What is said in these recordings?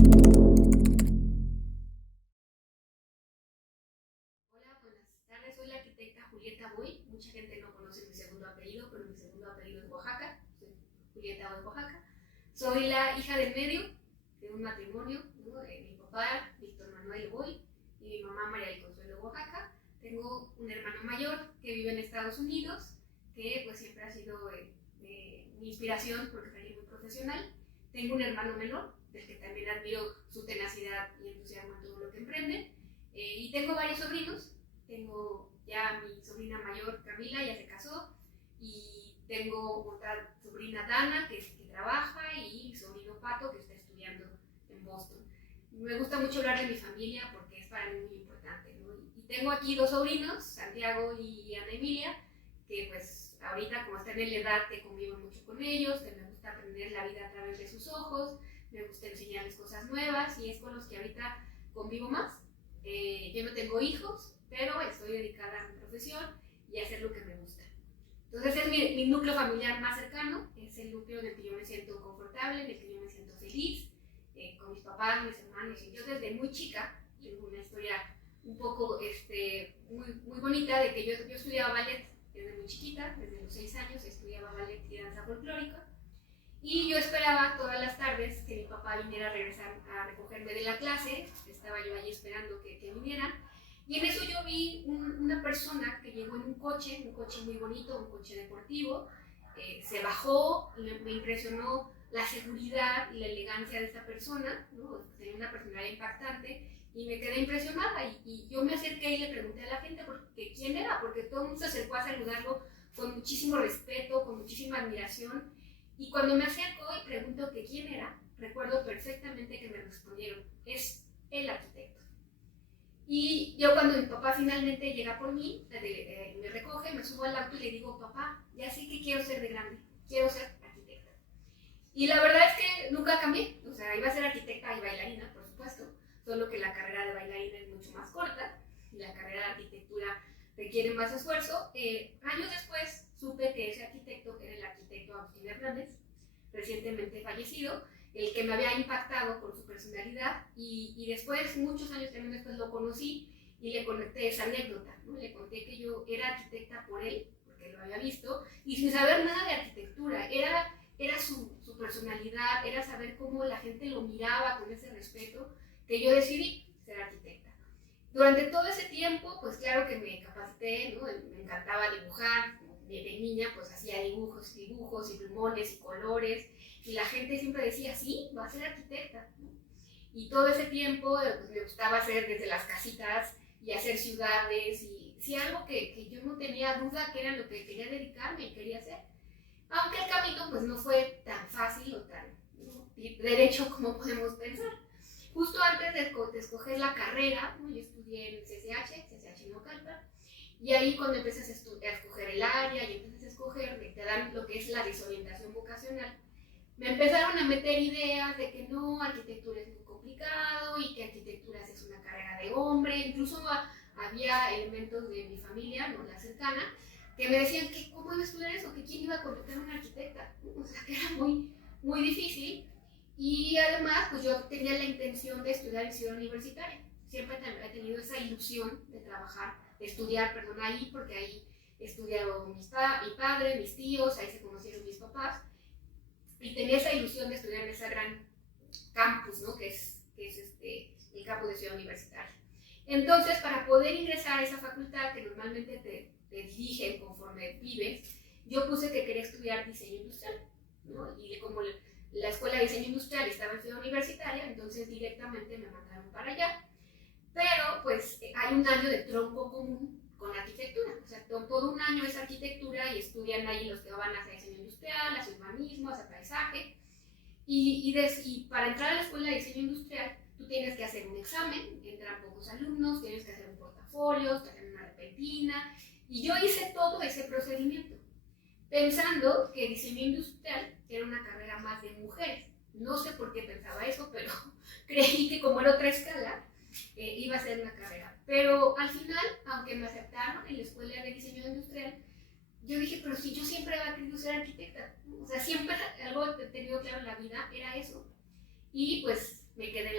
Hola, buenas tardes. Soy la arquitecta Julieta Boy. Mucha gente no conoce mi segundo apellido, pero mi segundo apellido es Oaxaca. Soy Julieta Boy Oaxaca. Soy la hija del medio de un matrimonio, ¿no? Mi papá, Víctor Manuel Boy, y mi mamá, María del Consuelo Oaxaca. Tengo un hermano mayor que vive en Estados Unidos, que pues siempre ha sido mi inspiración porque es alguien muy profesional. Tengo un hermano menor, del que también admiro su tenacidad y entusiasmo en todo lo que emprende. Y tengo varios sobrinos. Tengo ya mi sobrina mayor, Camila, ya se casó. Y tengo otra sobrina, Dana, que trabaja. Y mi sobrino Pato, que está estudiando en Boston. Me gusta mucho hablar de mi familia porque es para mí muy importante, ¿no? Y tengo aquí dos sobrinos, Santiago y Ana Emilia, que pues ahorita como están en la edad que convivo mucho con ellos, que me gusta aprender la vida a través de sus ojos, me gusta enseñarles cosas nuevas y es con los que ahorita convivo más. Yo no tengo hijos, pero estoy dedicada a mi profesión y a hacer lo que me gusta. Entonces es mi núcleo familiar más cercano, es el núcleo en el que yo me siento confortable, en el que yo me siento feliz, con mis papás, mis hermanos. Y yo desde muy chica tengo una historia un poco muy bonita de que yo estudiaba ballet desde muy chiquita, desde los 6 años estudiaba ballet y danza folclórica. Y yo esperaba todas las tardes que mi papá viniera a regresar a recogerme de la clase. Estaba yo allí esperando que viniera. Y en eso yo vi una persona que llegó en un coche muy bonito, un coche deportivo. Se bajó y me impresionó la seguridad y la elegancia de esta persona, ¿no? Tenía una personalidad impactante y me quedé impresionada. Y yo me acerqué y le pregunté a la gente quién era, porque todo el mundo se acercó a saludarlo con muchísimo respeto, con muchísima admiración. Y cuando me acerco y pregunto que quién era, recuerdo perfectamente que me respondieron, es el arquitecto. Y yo cuando mi papá finalmente llega por mí, me recoge, me subo al auto y le digo, papá, ya sé que quiero ser de grande, quiero ser arquitecta. Y la verdad es que nunca cambié, o sea, iba a ser arquitecta y bailarina, por supuesto, solo que la carrera de bailarina es mucho más corta y la carrera de arquitectura requiere más esfuerzo. Años después supe que ese arquitecto era el arquitecto Agustín Hernández, recientemente fallecido, el que me había impactado por su personalidad y después, muchos años también después lo conocí y le conté esa anécdota, ¿no? Le conté que yo era arquitecta por él, porque lo había visto, y sin saber nada de arquitectura, era su personalidad, era saber cómo la gente lo miraba con ese respeto, que yo decidí ser arquitecta. Durante todo ese tiempo, pues claro que me capacité, ¿no? Me encantaba dibujar, desde niña pues hacía dibujos y plumones y colores, y la gente siempre decía, sí, va a ser arquitecta, ¿no? Y todo ese tiempo pues, me gustaba hacer desde las casitas y hacer ciudades, y sí, algo que yo no tenía duda que era lo que quería dedicarme y quería hacer. Aunque el camino pues no fue tan fácil o tan, ¿no?, derecho como podemos pensar. Justo antes de escoger la carrera, ¿no?, yo estudié en CCH Naucalpan, y ahí cuando empiezas a escoger el área y empiezas a escoger, te dan lo que es la desorientación vocacional, me empezaron a meter ideas de que no, arquitectura es muy complicado y que arquitectura es una carrera de hombre. Incluso había elementos de mi familia, no la cercana, que me decían que cómo iba a estudiar eso, que quién iba a contratar a una arquitecta, o sea, que era muy difícil. Y además, pues yo tenía la intención de estudiar en Ciudad Universitaria. Siempre he tenido esa ilusión de trabajar, de estudiar, perdón, ahí, porque ahí estudiaron mi padre, mis tíos, ahí se conocieron mis papás. Y tenía esa ilusión de estudiar en ese gran campus, ¿no? que es el campus de Ciudad Universitaria. Entonces, para poder ingresar a esa facultad que normalmente te dirigen conforme vives, yo puse que quería estudiar diseño industrial, ¿no? Y como la escuela de diseño industrial estaba en Ciudad Universitaria, entonces directamente me mandaron para allá. Pero pues hay un año de tronco común con arquitectura, o sea, todo un año es arquitectura y estudian ahí los que van a hacer diseño industrial, hacia urbanismo, hacia paisaje. Y para entrar a la escuela de diseño industrial, tú tienes que hacer un examen, entran pocos alumnos, tienes que hacer un portafolio, te hacen una repentina, y yo hice todo ese procedimiento, pensando que diseño industrial era una carrera más de mujeres. No sé por qué pensaba eso, pero creí que como era otra escala, iba a ser una carrera. Pero al final, aunque me aceptaron en la escuela de diseño industrial, yo dije, pero si yo siempre había querido ser arquitecta, o sea, siempre algo que he tenido claro en la vida era eso. Y pues me quedé en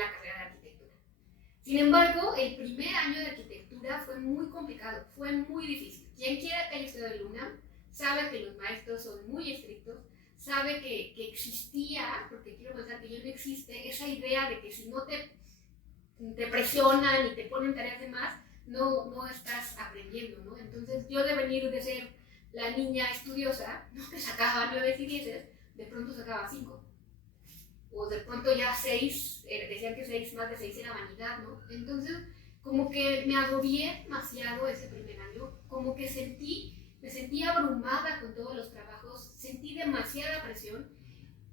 Sin embargo, el primer año de arquitectura fue muy complicado, fue muy difícil. Quien quiera que haya estudiado en UNAM sabe que los maestros son muy estrictos, sabe que existía, porque quiero pensar que ya no existe, esa idea de que si no te presionan y te ponen tareas de más, no estás aprendiendo, ¿no? Entonces yo de venir de ser la niña estudiosa, ¿no? Que sacaba 9 y 10, de pronto sacaba 5. O de pronto ya 6, decían que 6, más de 6 era vanidad, ¿no? Entonces como que me agobié demasiado ese primer año, como que me sentí abrumada con todos los trabajos, sentí demasiada presión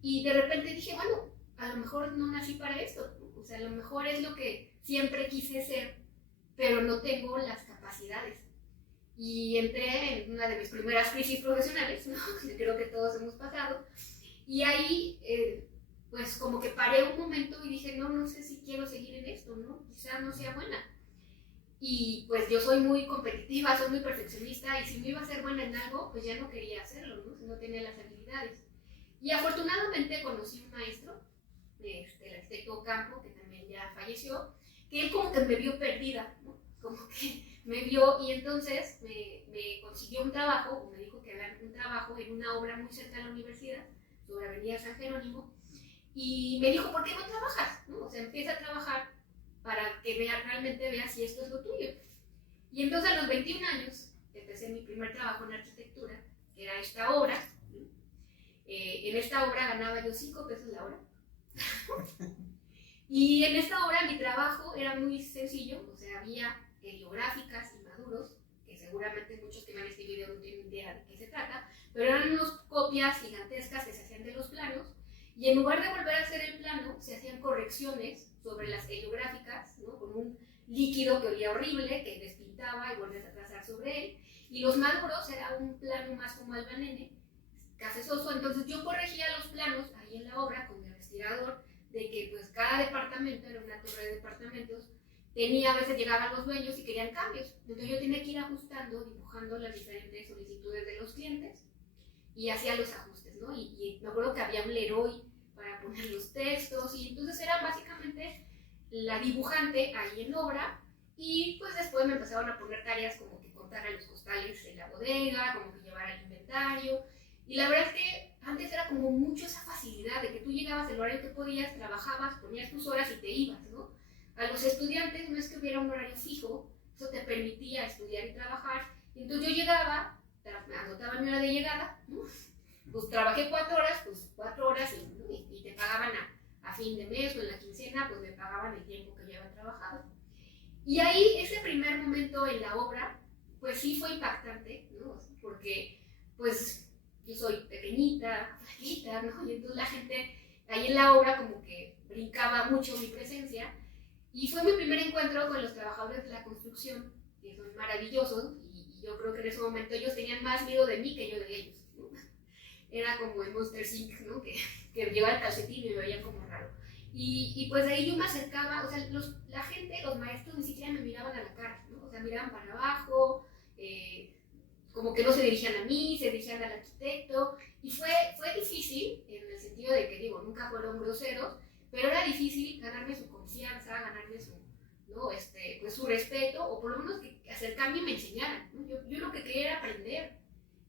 y de repente dije, bueno, a lo mejor no nací para esto, ¿no? O sea, a lo mejor es lo que siempre quise ser, pero no tengo las capacidades. Y entré en una de mis primeras crisis profesionales, ¿no? Creo que todos hemos pasado, y ahí pues como que paré un momento y dije, no sé si quiero seguir en esto, ¿no? Quizá no sea buena. Y pues yo soy muy competitiva, soy muy perfeccionista y si me iba a ser buena en algo, pues ya no quería hacerlo, ¿no? Si no tenía las habilidades. Y afortunadamente conocí un maestro, el arquitecto Campo, que también ya falleció, que él como que me vio perdida, ¿no? Como que me vio y entonces me consiguió un trabajo, o me dijo que había un trabajo en una obra muy cerca de la universidad, sobre Avenida San Jerónimo, y me dijo, ¿por qué no trabajas? ¿No? O sea, empieza a trabajar para que realmente veas si esto es lo tuyo. Y entonces a los 21 años empecé mi primer trabajo en arquitectura, que era esta obra. En esta obra ganaba yo 5 pesos la hora. Y en esta obra mi trabajo era muy sencillo, o sea, había heliográficas y maduros, que seguramente muchos que ven este video no tienen idea de qué se trata, pero eran unas copias gigantescas que se hacían de los planos, y en lugar de volver a hacer el plano, se hacían correcciones sobre las heliográficas, ¿no? Con un líquido que olía horrible, que despintaba y volvías a trazar sobre él, y los maduros era un plano más como albanene, cafezoso, entonces yo corregía los planos ahí en la obra con mi respirador, de que pues cada departamento era una torre de departamentos, a veces llegaban los dueños y querían cambios, entonces yo tenía que ir ajustando, dibujando las diferentes solicitudes de los clientes y hacía los ajustes, ¿no? Y me acuerdo que había un Leroy para poner los textos y entonces era básicamente la dibujante ahí en obra y pues después me empezaron a poner tareas como que contara los costales en la bodega, como que llevara el inventario y la verdad es que antes era como mucho esa facilidad de que tú llegabas el horario que podías, trabajabas, ponías tus horas y te ibas, ¿no? A los estudiantes no es que hubiera un horario fijo, eso te permitía estudiar y trabajar. Entonces yo llegaba, anotaba mi hora de llegada, ¿no? Pues trabajé 4 horas, pues 4 horas y te pagaban a fin de mes o en la quincena, pues me pagaban el tiempo que ya había trabajado. Y ahí ese primer momento en la obra, pues sí fue impactante, ¿no? Porque pues yo soy pequeñita, flaquita, ¿no? Y entonces la gente ahí en la obra como que brincaba mucho mi presencia. Y fue mi primer encuentro con los trabajadores de la construcción, que son maravillosos, y yo creo que en ese momento ellos tenían más miedo de mí que yo de ellos, ¿no? Era como en Monster Inc., ¿no? Que llevaba el calcetín y me veían como raro. Y pues ahí yo me acercaba, o sea, la gente, los maestros ni siquiera me miraban a la cara, ¿no? O sea, miraban para abajo, como que no se dirigían a mí, se dirigían al arquitecto, y fue difícil, en el sentido de que, digo, nunca fueron groseros, pero era difícil ganarme su confianza, ganarme su, ¿no? Pues su respeto, o por lo menos que acercarme y me enseñaran, ¿no? Yo lo que quería era aprender,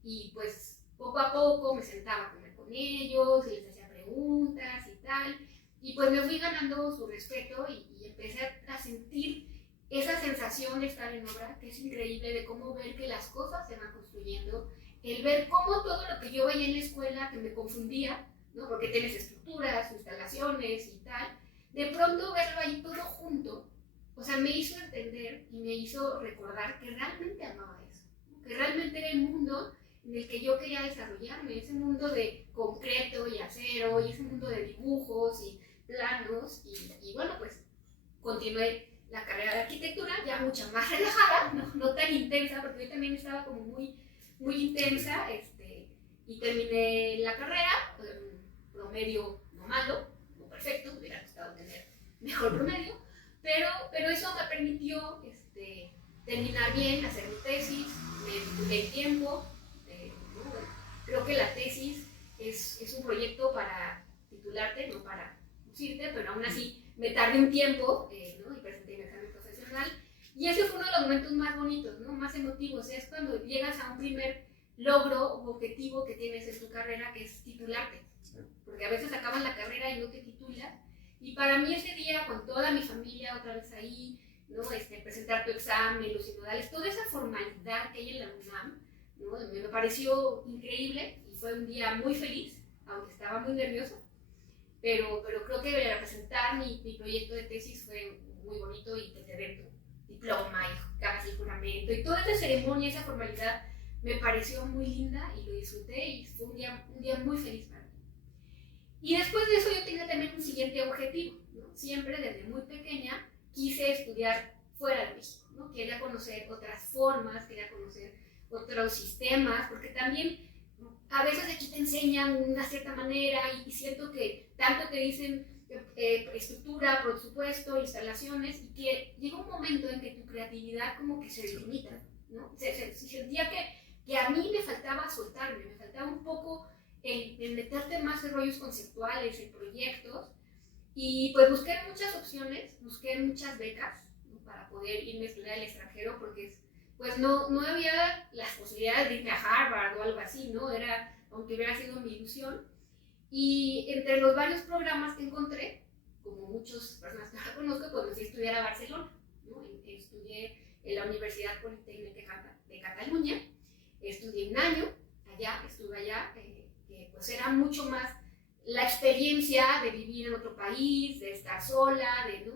y pues poco a poco me sentaba a comer con ellos, y les hacía preguntas y tal, y pues me fui ganando su respeto, y empecé a sentir esa sensación de estar en obra, que es increíble, de cómo ver que las cosas se van construyendo, el ver cómo todo lo que yo veía en la escuela, que me confundía, ¿no? Porque tienes estructuras, instalaciones y tal, de pronto verlo ahí todo junto, o sea, me hizo entender y me hizo recordar que realmente amaba eso, ¿no? Que realmente era el mundo en el que yo quería desarrollarme, ese mundo de concreto y acero, y ese mundo de dibujos y planos, y bueno, pues continué la carrera de arquitectura, ya mucha más relajada, no tan intensa, porque yo también estaba como muy intensa, y terminé la carrera, promedio no malo, no perfecto, me hubiera gustado tener mejor promedio, pero eso me permitió terminar bien, hacer mi tesis, me titulé en tiempo, ¿no? Creo que la tesis es un proyecto para titularte, no para lucirte, pero aún así me tardé un tiempo, ¿no? Y presenté mi examen Y ese fue uno de los momentos más bonitos, ¿no? Más emotivos. Es cuando llegas a un primer logro o objetivo que tienes en tu carrera, que es titularte. Sí. Porque a veces acabas la carrera y no te titulas. Y para mí ese día, con toda mi familia otra vez ahí, ¿no? Presentar tu examen, los sinodales, toda esa formalidad que hay en la UNAM, ¿no? Me pareció increíble y fue un día muy feliz, aunque estaba muy nerviosa. Pero creo que presentar mi proyecto de tesis fue muy bonito y que te den tu diploma y que hagas el juramento y toda esa ceremonia, esa formalidad me pareció muy linda y lo disfruté y fue un día muy feliz para mí. Y después de eso yo tenía también un siguiente objetivo, ¿no? Siempre desde muy pequeña quise estudiar fuera de México, ¿no? Quería conocer otras formas, quería conocer otros sistemas, porque también a veces aquí te enseñan una cierta manera y siento que tanto te dicen estructura, presupuesto, instalaciones, y que llega un momento en que tu creatividad como que se limita, ¿no? Sentía que a mí me faltaba soltarme, me faltaba un poco el meterte más en rollos conceptuales, en proyectos, y pues busqué muchas opciones, busqué muchas becas, ¿no? Para poder irme a estudiar al extranjero, porque pues no había las posibilidades de irme a Harvard o algo así, ¿no? Era, aunque hubiera sido mi ilusión. Y entre los varios programas que encontré, como muchas personas que ahora conozco, pues me fui a estudiar a Barcelona, ¿no? Estudié en la Universidad Politécnica de Cataluña, estudié un año allá, estuve allá, que pues era mucho más la experiencia de vivir en otro país, de estar sola, de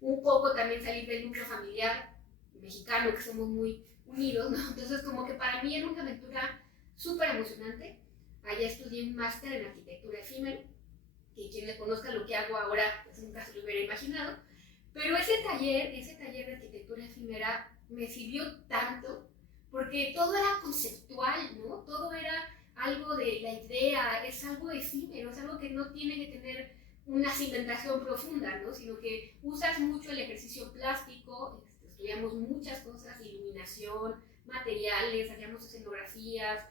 un poco también salir del núcleo familiar mexicano, que somos muy unidos, ¿no? Entonces como que para mí era una aventura súper emocionante. Allá estudié un máster en arquitectura efímera, que quien me conozca lo que hago ahora, pues nunca se lo hubiera imaginado, pero ese taller de arquitectura efímera me sirvió tanto, porque todo era conceptual, ¿no? Todo era algo de la idea, es algo efímero, es algo que no tiene que tener una cimentación profunda, ¿no? Sino que usas mucho el ejercicio plástico, estudiamos muchas cosas, iluminación, materiales, hacíamos escenografías,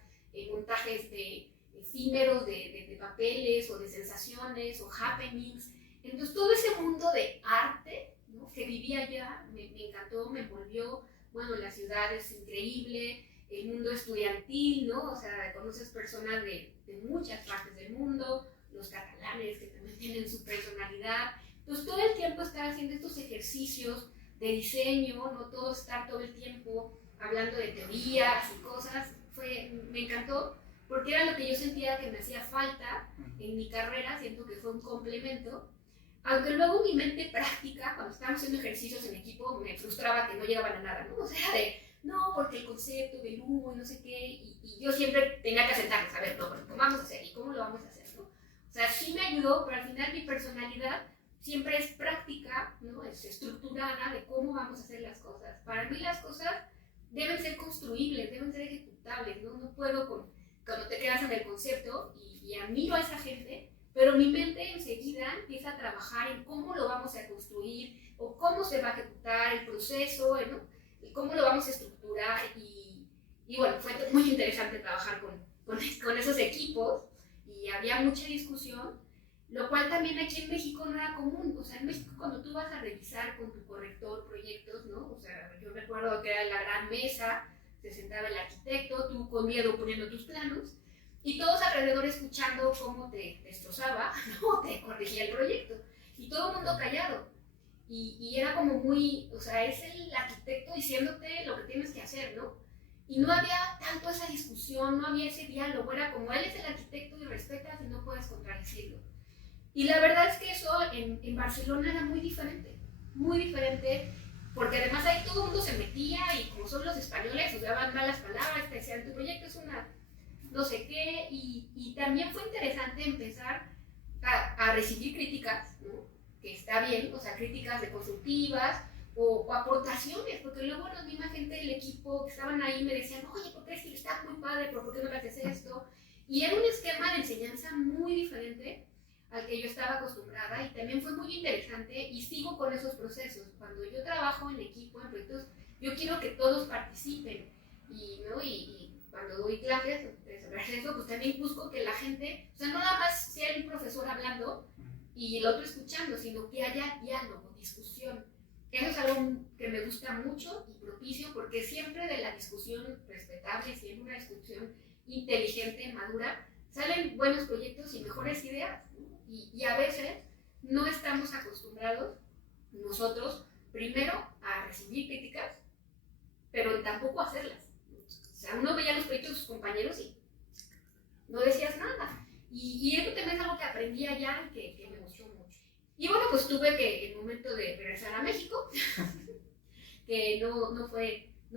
montajes de efímeros de papeles o de sensaciones o happenings. Entonces todo ese mundo de arte, ¿no? Que vivía allá me encantó, me envolvió. Bueno, la ciudad es increíble, el mundo estudiantil, ¿no? O sea, conoces personas de muchas partes del mundo, los catalanes que también tienen su personalidad. Entonces todo el tiempo estar haciendo estos ejercicios de diseño, no todo estar todo el tiempo hablando de teorías y cosas, me encantó, porque era lo que yo sentía que me hacía falta en mi carrera, siento que fue un complemento, aunque luego mi mente práctica, cuando estábamos haciendo ejercicios en equipo, me frustraba que no llegaban a nada, ¿no? O sea, no, porque el concepto del humo y no sé qué, y yo siempre tenía que sentarme, a ver, no, ¿cómo vamos a hacer? ¿Y cómo lo vamos a hacer? ¿No? O sea, sí me ayudó, pero al final mi personalidad siempre es práctica, ¿no? Es estructurada de cómo vamos a hacer las cosas. Para mí las cosas deben ser construibles, deben ser ejecutables, ¿no? No puedo cuando te quedas en el concepto y admiro a esa gente, pero mi mente enseguida empieza a trabajar en cómo lo vamos a construir o cómo se va a ejecutar el proceso, ¿no? Y cómo lo vamos a estructurar y bueno, fue muy interesante trabajar con esos equipos y había mucha discusión, lo cual también aquí en México no era común. O sea, en México cuando tú vas a revisar con tu corrector proyectos, ¿no? O sea, yo recuerdo que era la gran mesa, se sentaba el arquitecto, tú con miedo poniendo tus planos, y todos alrededor escuchando cómo te destrozaba, ¿no? Te corregía el proyecto, y todo el mundo callado. Y era como muy, o sea, es el arquitecto diciéndote lo que tienes que hacer, ¿no? Y no había tanto esa discusión, no había ese diálogo, era como él es el arquitecto y respetas y no puedes contradecirlo. Y la verdad es que eso en Barcelona era muy diferente, porque además ahí todo el mundo se metía y como son los españoles usaban malas palabras, te decían tu proyecto es una no sé qué, y también fue interesante empezar a recibir críticas, ¿no? Que está bien, o sea, críticas de constructivas o aportaciones, porque luego la misma gente del equipo que estaban ahí me decían, oye, ¿por qué es que está muy padre, pero por qué no le haces esto? Y era un esquema de enseñanza muy diferente al que yo estaba acostumbrada y también fue muy interesante y sigo con esos procesos. Cuando yo trabajo en equipo, en proyectos, yo quiero que todos participen ¿no? y cuando doy clases sobre eso, pues también busco que la gente, o sea, no nada más sea un profesor hablando y el otro escuchando, sino que haya diálogo, discusión. eso es algo que me gusta mucho y propicio, porque siempre de la discusión respetable, siempre una discusión inteligente, madura, salen buenos proyectos y mejores ideas, ¿no? Y a veces no estamos acostumbrados nosotros, primero, a recibir críticas, pero tampoco a hacerlas. O sea, uno veía los proyectos de sus compañeros y no decías nada. Y eso también es algo que aprendí allá, que me gustó mucho. Y bueno, pues tuve que, el momento de regresar a México, que no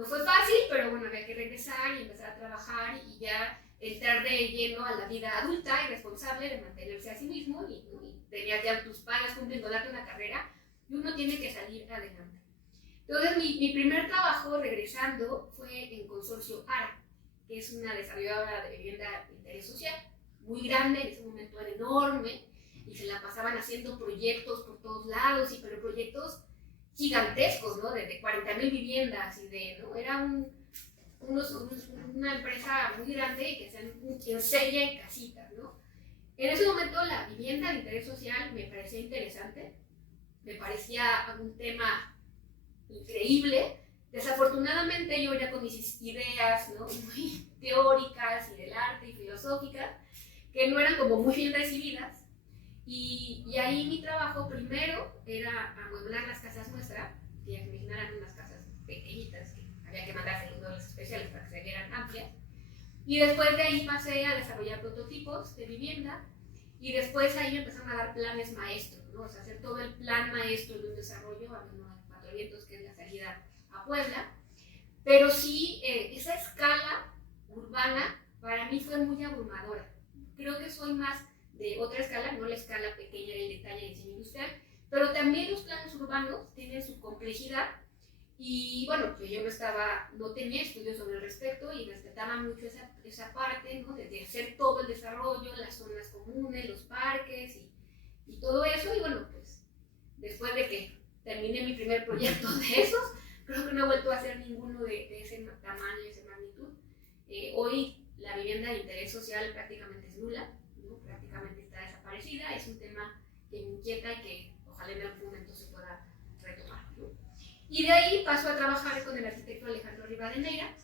fue fácil, pero bueno, había que regresar y empezar a trabajar y ya entrar de lleno a la vida adulta y responsable de mantenerse a sí mismo, y tenías ya tus padres cumpliendo, darte una carrera, y uno tiene que salir adelante. Entonces, mi primer trabajo regresando fue en Consorcio ARA, que es una desarrolladora de vivienda de interés social, muy grande, en ese momento era enorme, y se la pasaban haciendo proyectos por todos lados, pero proyectos gigantescos, ¿no? De 40,000 viviendas, ¿no? Era una empresa muy grande que hacían enseña casitas, ¿no? En ese momento la vivienda de interés social me parecía interesante, me parecía un tema increíble. Desafortunadamente yo venía con mis ideas, ¿no? Muy teóricas y del arte y filosóficas, que no eran como muy bien recibidas. Y ahí mi trabajo primero era amueblar las casas nuestras, que ya que me imaginaran unas casas pequeñitas que había que mandarse los muebles especiales para que se vieran amplias. Y después de ahí pasé a desarrollar prototipos de vivienda, y después ahí me empezaron a dar planes maestros, ¿no? O sea, hacer todo el plan maestro de un desarrollo, a 4 vientos, que es la salida a Puebla. Pero sí, esa escala urbana para mí fue muy abrumadora. Creo que soy más de otra escala, no la escala pequeña del detalle de diseño industrial, pero también los planes urbanos tienen su complejidad. Y bueno, pues yo no tenía estudios sobre el respecto y respetaba mucho esa parte, ¿no? De hacer todo el desarrollo, las zonas comunes, los parques y todo eso. Y bueno, pues después de que terminé mi primer proyecto de esos, creo que no he vuelto a hacer ninguno de ese tamaño y esa magnitud. Hoy la vivienda de interés social prácticamente es nula, ¿no? Prácticamente está desaparecida. Es un tema que me inquieta y que ojalá en algún momento se pueda retomar, ¿no? Y de ahí paso a trabajar con el arquitecto Alejandro Rivadeneira.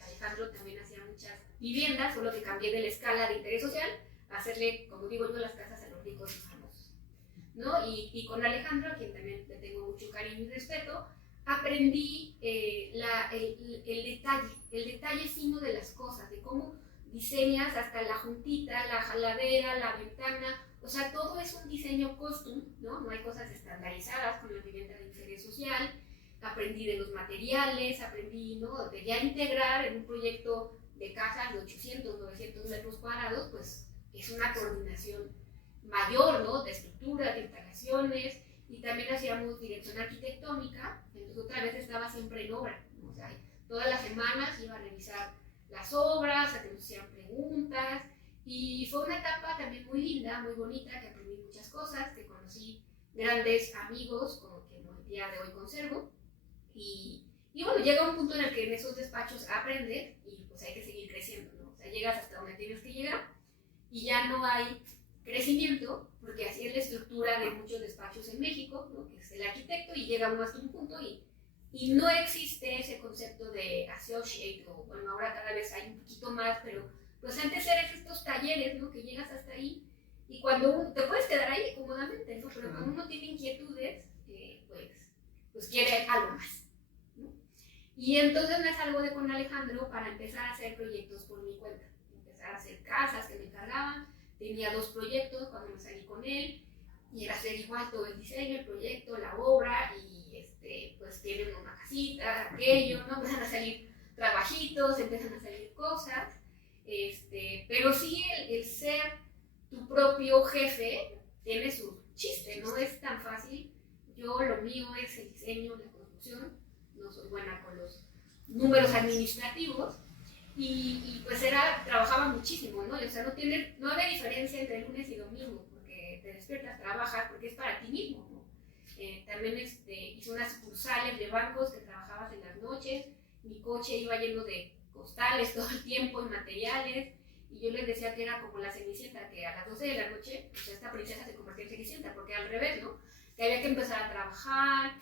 Alejandro también hacía muchas viviendas, solo que cambié de la escala de interés social a hacerle, como digo yo, las casas a los ricos y famosos, ¿no? Y con Alejandro, a quien también le tengo mucho cariño y respeto, aprendí el detalle fino de las cosas, de cómo diseñas hasta la juntita, la jaladera, la ventana. O sea, todo es un diseño custom, ¿no? No hay cosas estandarizadas con la vivienda de interés social. Aprendí de los materiales, aprendí, ¿no? De ya integrar en un proyecto de casas de 800, 900 metros cuadrados, pues es una coordinación mayor, ¿no? De estructuras, de instalaciones, y también hacíamos dirección arquitectónica. Entonces otra vez estaba siempre en obra, ¿no? O sea, todas las semanas iba a revisar las obras, a que nos hicieran preguntas, y fue una etapa también muy linda, muy bonita, que aprendí muchas cosas, que conocí grandes amigos, como que el día de hoy conservo. Y bueno, llega un punto en el que en esos despachos aprendes y pues hay que seguir creciendo, ¿no? O sea, llegas hasta donde tienes que llegar y ya no hay crecimiento, porque así es la estructura de muchos despachos en México, ¿no? Que es el arquitecto y llega uno hasta un punto y no existe ese concepto de associate, o bueno, ahora cada vez hay un poquito más, pero pues antes eran estos talleres, ¿no? Que llegas hasta ahí y cuando uno, te puedes quedar ahí cómodamente, ¿no? Pero cuando uno tiene inquietudes, pues quiere algo más, ¿no? Y entonces me salgo de con Alejandro para empezar a hacer proyectos por mi cuenta, empezar a hacer casas que me encargaban. Tenía 2 proyectos cuando me salí con él, y era hacer igual todo el diseño, el proyecto, la obra, y pues tienen una casita, aquello, ¿no? Empiezan a salir trabajitos, empiezan a salir cosas, pero sí el ser tu propio jefe tiene su chiste, no es tan fácil. Yo lo mío es el diseño, la construcción, no soy buena con los números administrativos, y pues trabajaba muchísimo, ¿no? O sea, no había diferencia entre lunes y domingo, porque te despiertas, trabajas, porque es para ti mismo, ¿no? También hice unas sucursales de bancos que trabajabas en las noches, mi coche iba lleno de costales todo el tiempo y materiales, y yo les decía que era como la Cenicienta, que a las 12 de la noche, pues esta princesa se convertía en Cenicienta, porque al revés, ¿no? Que había que empezar a trabajar,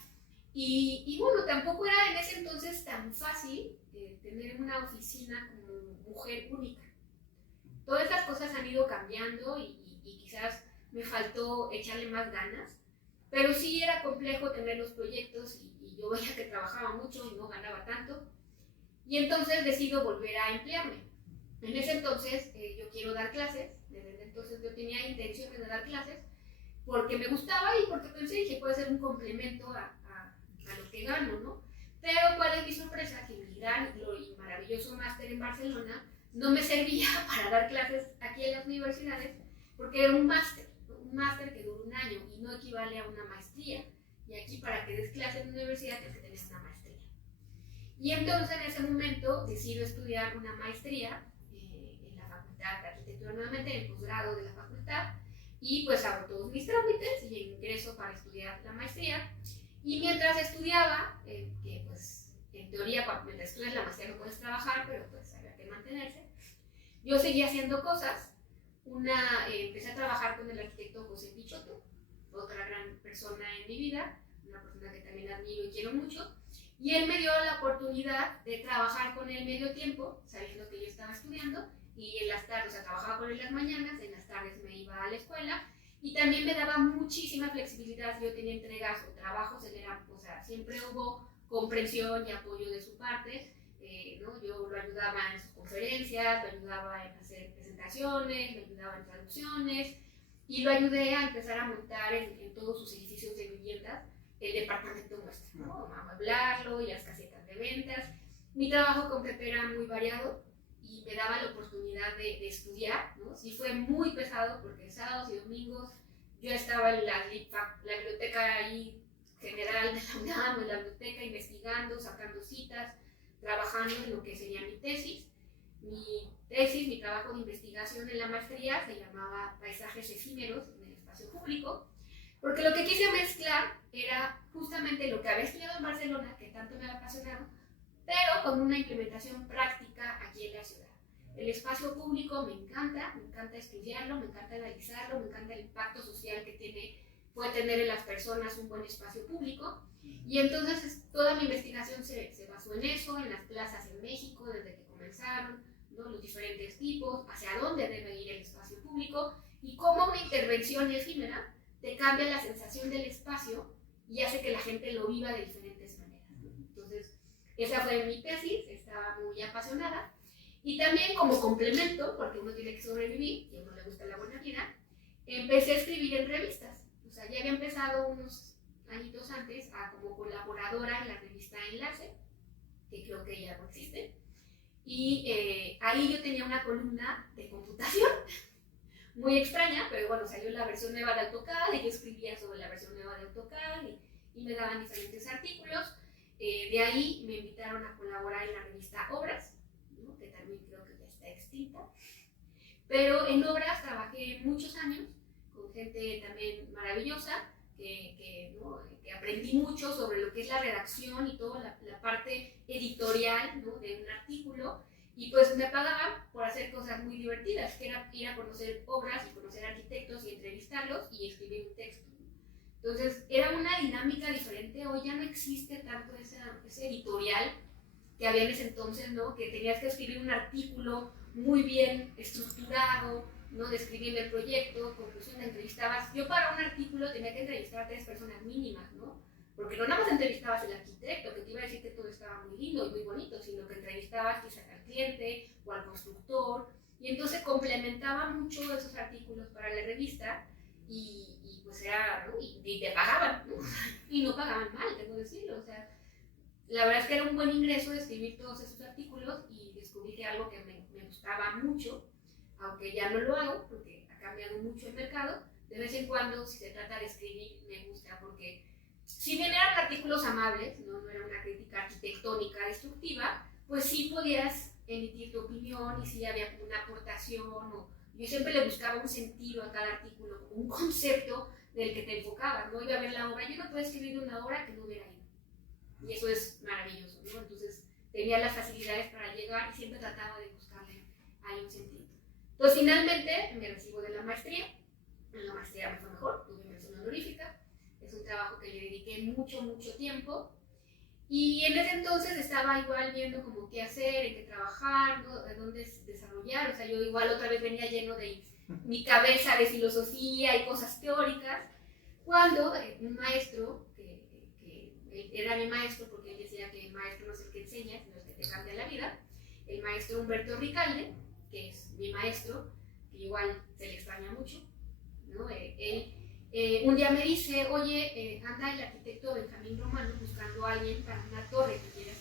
Y bueno, tampoco era en ese entonces tan fácil tener una oficina como mujer única. Todas estas cosas han ido cambiando y quizás me faltó echarle más ganas, pero sí era complejo tener los proyectos y yo veía que trabajaba mucho y no ganaba tanto. Y entonces decido volver a emplearme. En ese entonces yo quiero dar clases, desde entonces yo tenía intenciones de dar clases, porque me gustaba y porque pensé que puede ser un complemento a lo que gano, ¿no? Pero cuál es mi sorpresa, que mi gran y maravilloso máster en Barcelona no me servía para dar clases aquí en las universidades, porque era un máster que dura 1 año y no equivale a una maestría. Y aquí para que des clases en la universidad tienes que tener una maestría. Y entonces en ese momento decido estudiar una maestría en la Facultad de Arquitectura nuevamente, en el posgrado de la facultad, y pues hago todos mis trámites y ingreso para estudiar la maestría. Y mientras estudiaba, que pues en teoría mientras estudias la maestría no puedes trabajar, pero pues había que mantenerse, yo seguía haciendo cosas. Empecé a trabajar con el arquitecto José Pichotto, otra gran persona en mi vida, una persona que también admiro y quiero mucho, y él me dio la oportunidad de trabajar con él medio tiempo, sabiendo que yo estaba estudiando, y en las tardes, o sea, trabajaba con él en las mañanas, en las tardes me iba a la escuela, y también me daba muchísima flexibilidad. Yo tenía entregas o trabajos, o sea, siempre hubo comprensión y apoyo de su parte, ¿no? Yo lo ayudaba en sus conferencias, lo ayudaba en hacer presentaciones, me ayudaba en traducciones, y lo ayudé a empezar a montar en todos sus edificios de viviendas el departamento nuestro, ¿no? A amueblarlo y las casetas de ventas. Mi trabajo con Pepe era muy variado y me daba la oportunidad de estudiar, ¿no? Sí fue muy pesado porque sábados y domingos yo estaba en la biblioteca ahí general de la UNAM, en la biblioteca investigando, sacando citas, trabajando en lo que sería mi tesis. Mi trabajo de investigación en la maestría se llamaba Paisajes efímeros en el espacio público, porque lo que quise mezclar era justamente lo que había estudiado en Barcelona, que tanto me apasionaba, pero con una implementación práctica aquí en la ciudad. El espacio público me encanta estudiarlo, me encanta analizarlo, me encanta el impacto social que puede tener en las personas un buen espacio público. Y entonces toda mi investigación se basó en eso, en las plazas en México, desde que comenzaron, ¿no? Los diferentes tipos, hacia dónde debe ir el espacio público y cómo una intervención efímera te cambia la sensación del espacio y hace que la gente lo viva de diferentes maneras. Entonces, esa fue mi tesis, estaba muy apasionada. Y también como complemento, porque uno tiene que sobrevivir y a uno le gusta la buena vida, empecé a escribir en revistas. O sea, ya había empezado unos añitos antes como colaboradora en la revista Enlace, que creo que ya no existe. Y ahí yo tenía una columna de computación, muy extraña, pero bueno, salió la versión nueva de AutoCAD y yo escribía sobre la versión nueva de AutoCAD y me daban diferentes artículos. De ahí me invitaron a colaborar en la revista Obras, ¿no? Que también creo que ya está extinta. Pero en Obras trabajé muchos años con gente también maravillosa, ¿no? Que aprendí mucho sobre lo que es la redacción y toda la parte editorial, ¿no? De un artículo. Y pues me pagaban por hacer cosas muy divertidas, que era ir a conocer obras y conocer arquitectos y entrevistarlos y escribir un texto. Entonces era una dinámica diferente. Hoy ya no existe tanto ese editorial que había en ese entonces, ¿no? Que tenías que escribir un artículo muy bien estructurado, ¿no? Describiendo el proyecto, conclusión, entrevistabas. Yo para un artículo tenía que entrevistar a 3 personas mínimas, ¿no? Porque no nada más entrevistabas al arquitecto, que te iba a decir que todo estaba muy lindo y muy bonito, sino que entrevistabas quizás al cliente o al constructor, y entonces complementaba mucho esos artículos para la revista, y pues era, ¿no? Y te pagaban, ¿no? Y no pagaban mal, tengo que decirlo, o sea, la verdad es que era un buen ingreso de escribir todos esos artículos y descubrí que algo que me gustaba mucho, aunque ya no lo hago porque ha cambiado mucho el mercado, de vez en cuando si se trata de escribir me gusta porque si bien eran artículos amables, no era una crítica arquitectónica destructiva, pues sí podías emitir tu opinión y sí había como una aportación, yo siempre le buscaba un sentido a cada artículo, como un concepto del que te enfocabas, ¿no? Iba a ver la obra, yo no puedo escribir una obra que no hubiera ido, y eso es maravilloso, ¿no? Entonces tenía las facilidades para llegar y siempre trataba de buscarle ahí un sentido. Entonces finalmente me recibo de la maestría, en la maestría me fue mejor, tuve mención honorífica. Es un trabajo que le dediqué mucho, mucho tiempo. Y en ese entonces estaba igual viendo como qué hacer, en qué trabajar, ¿no? De dónde desarrollar. O sea, yo igual otra vez venía lleno de mi cabeza de filosofía y cosas teóricas, cuando un maestro, que era mi maestro, porque él decía que el maestro no es el que enseña, sino el que te cambia la vida, el maestro Humberto Ricalde, que es mi maestro, que igual se le extraña mucho, ¿no? Un día me dice, oye, anda el arquitecto Benjamín Romano buscando a alguien para una torre que quieras.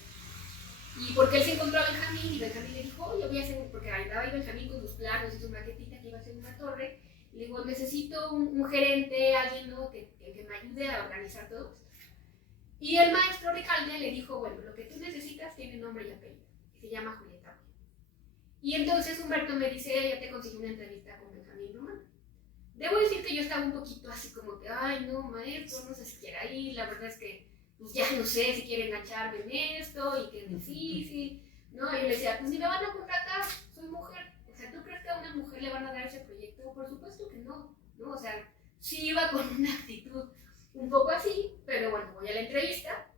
Y porque él se encontró a Benjamín y Benjamín le dijo, oye, voy a hacer, porque andaba ahí Benjamín con sus planos y su maquetita que iba a hacer una torre. Y le digo, necesito un gerente, alguien, ¿no? que me ayude a organizar todo esto. Y el maestro Ricalde le dijo, bueno, lo que tú necesitas tiene nombre y apellido, y se llama Julieta Boy. Y entonces Humberto me dice, ya te conseguí una entrevista con Benjamín Romano. Debo decir que yo estaba un poquito así como que, ay, no, maestro, no sé si quiera ir, la verdad es que pues ya no sé si quiere engancharme en esto y que es difícil, ¿no? Y yo le decía, pues ni me van a contratar, soy mujer. O sea, ¿tú crees que a una mujer le van a dar ese proyecto? Por supuesto que no, ¿no? O sea, sí iba con una actitud un poco así, pero bueno, voy a la entrevista,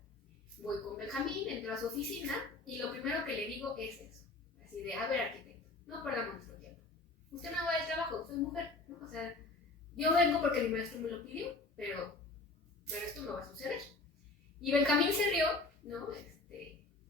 voy con Benjamín, entro a su oficina y lo primero que le digo es eso, así de, a ver, arquitecto, no perdamos nuestro tiempo. Usted no va del trabajo, soy mujer, ¿no? O sea, yo vengo porque mi maestro me lo pidió, pero esto no va a suceder. Y Benjamín se rió, ¿no?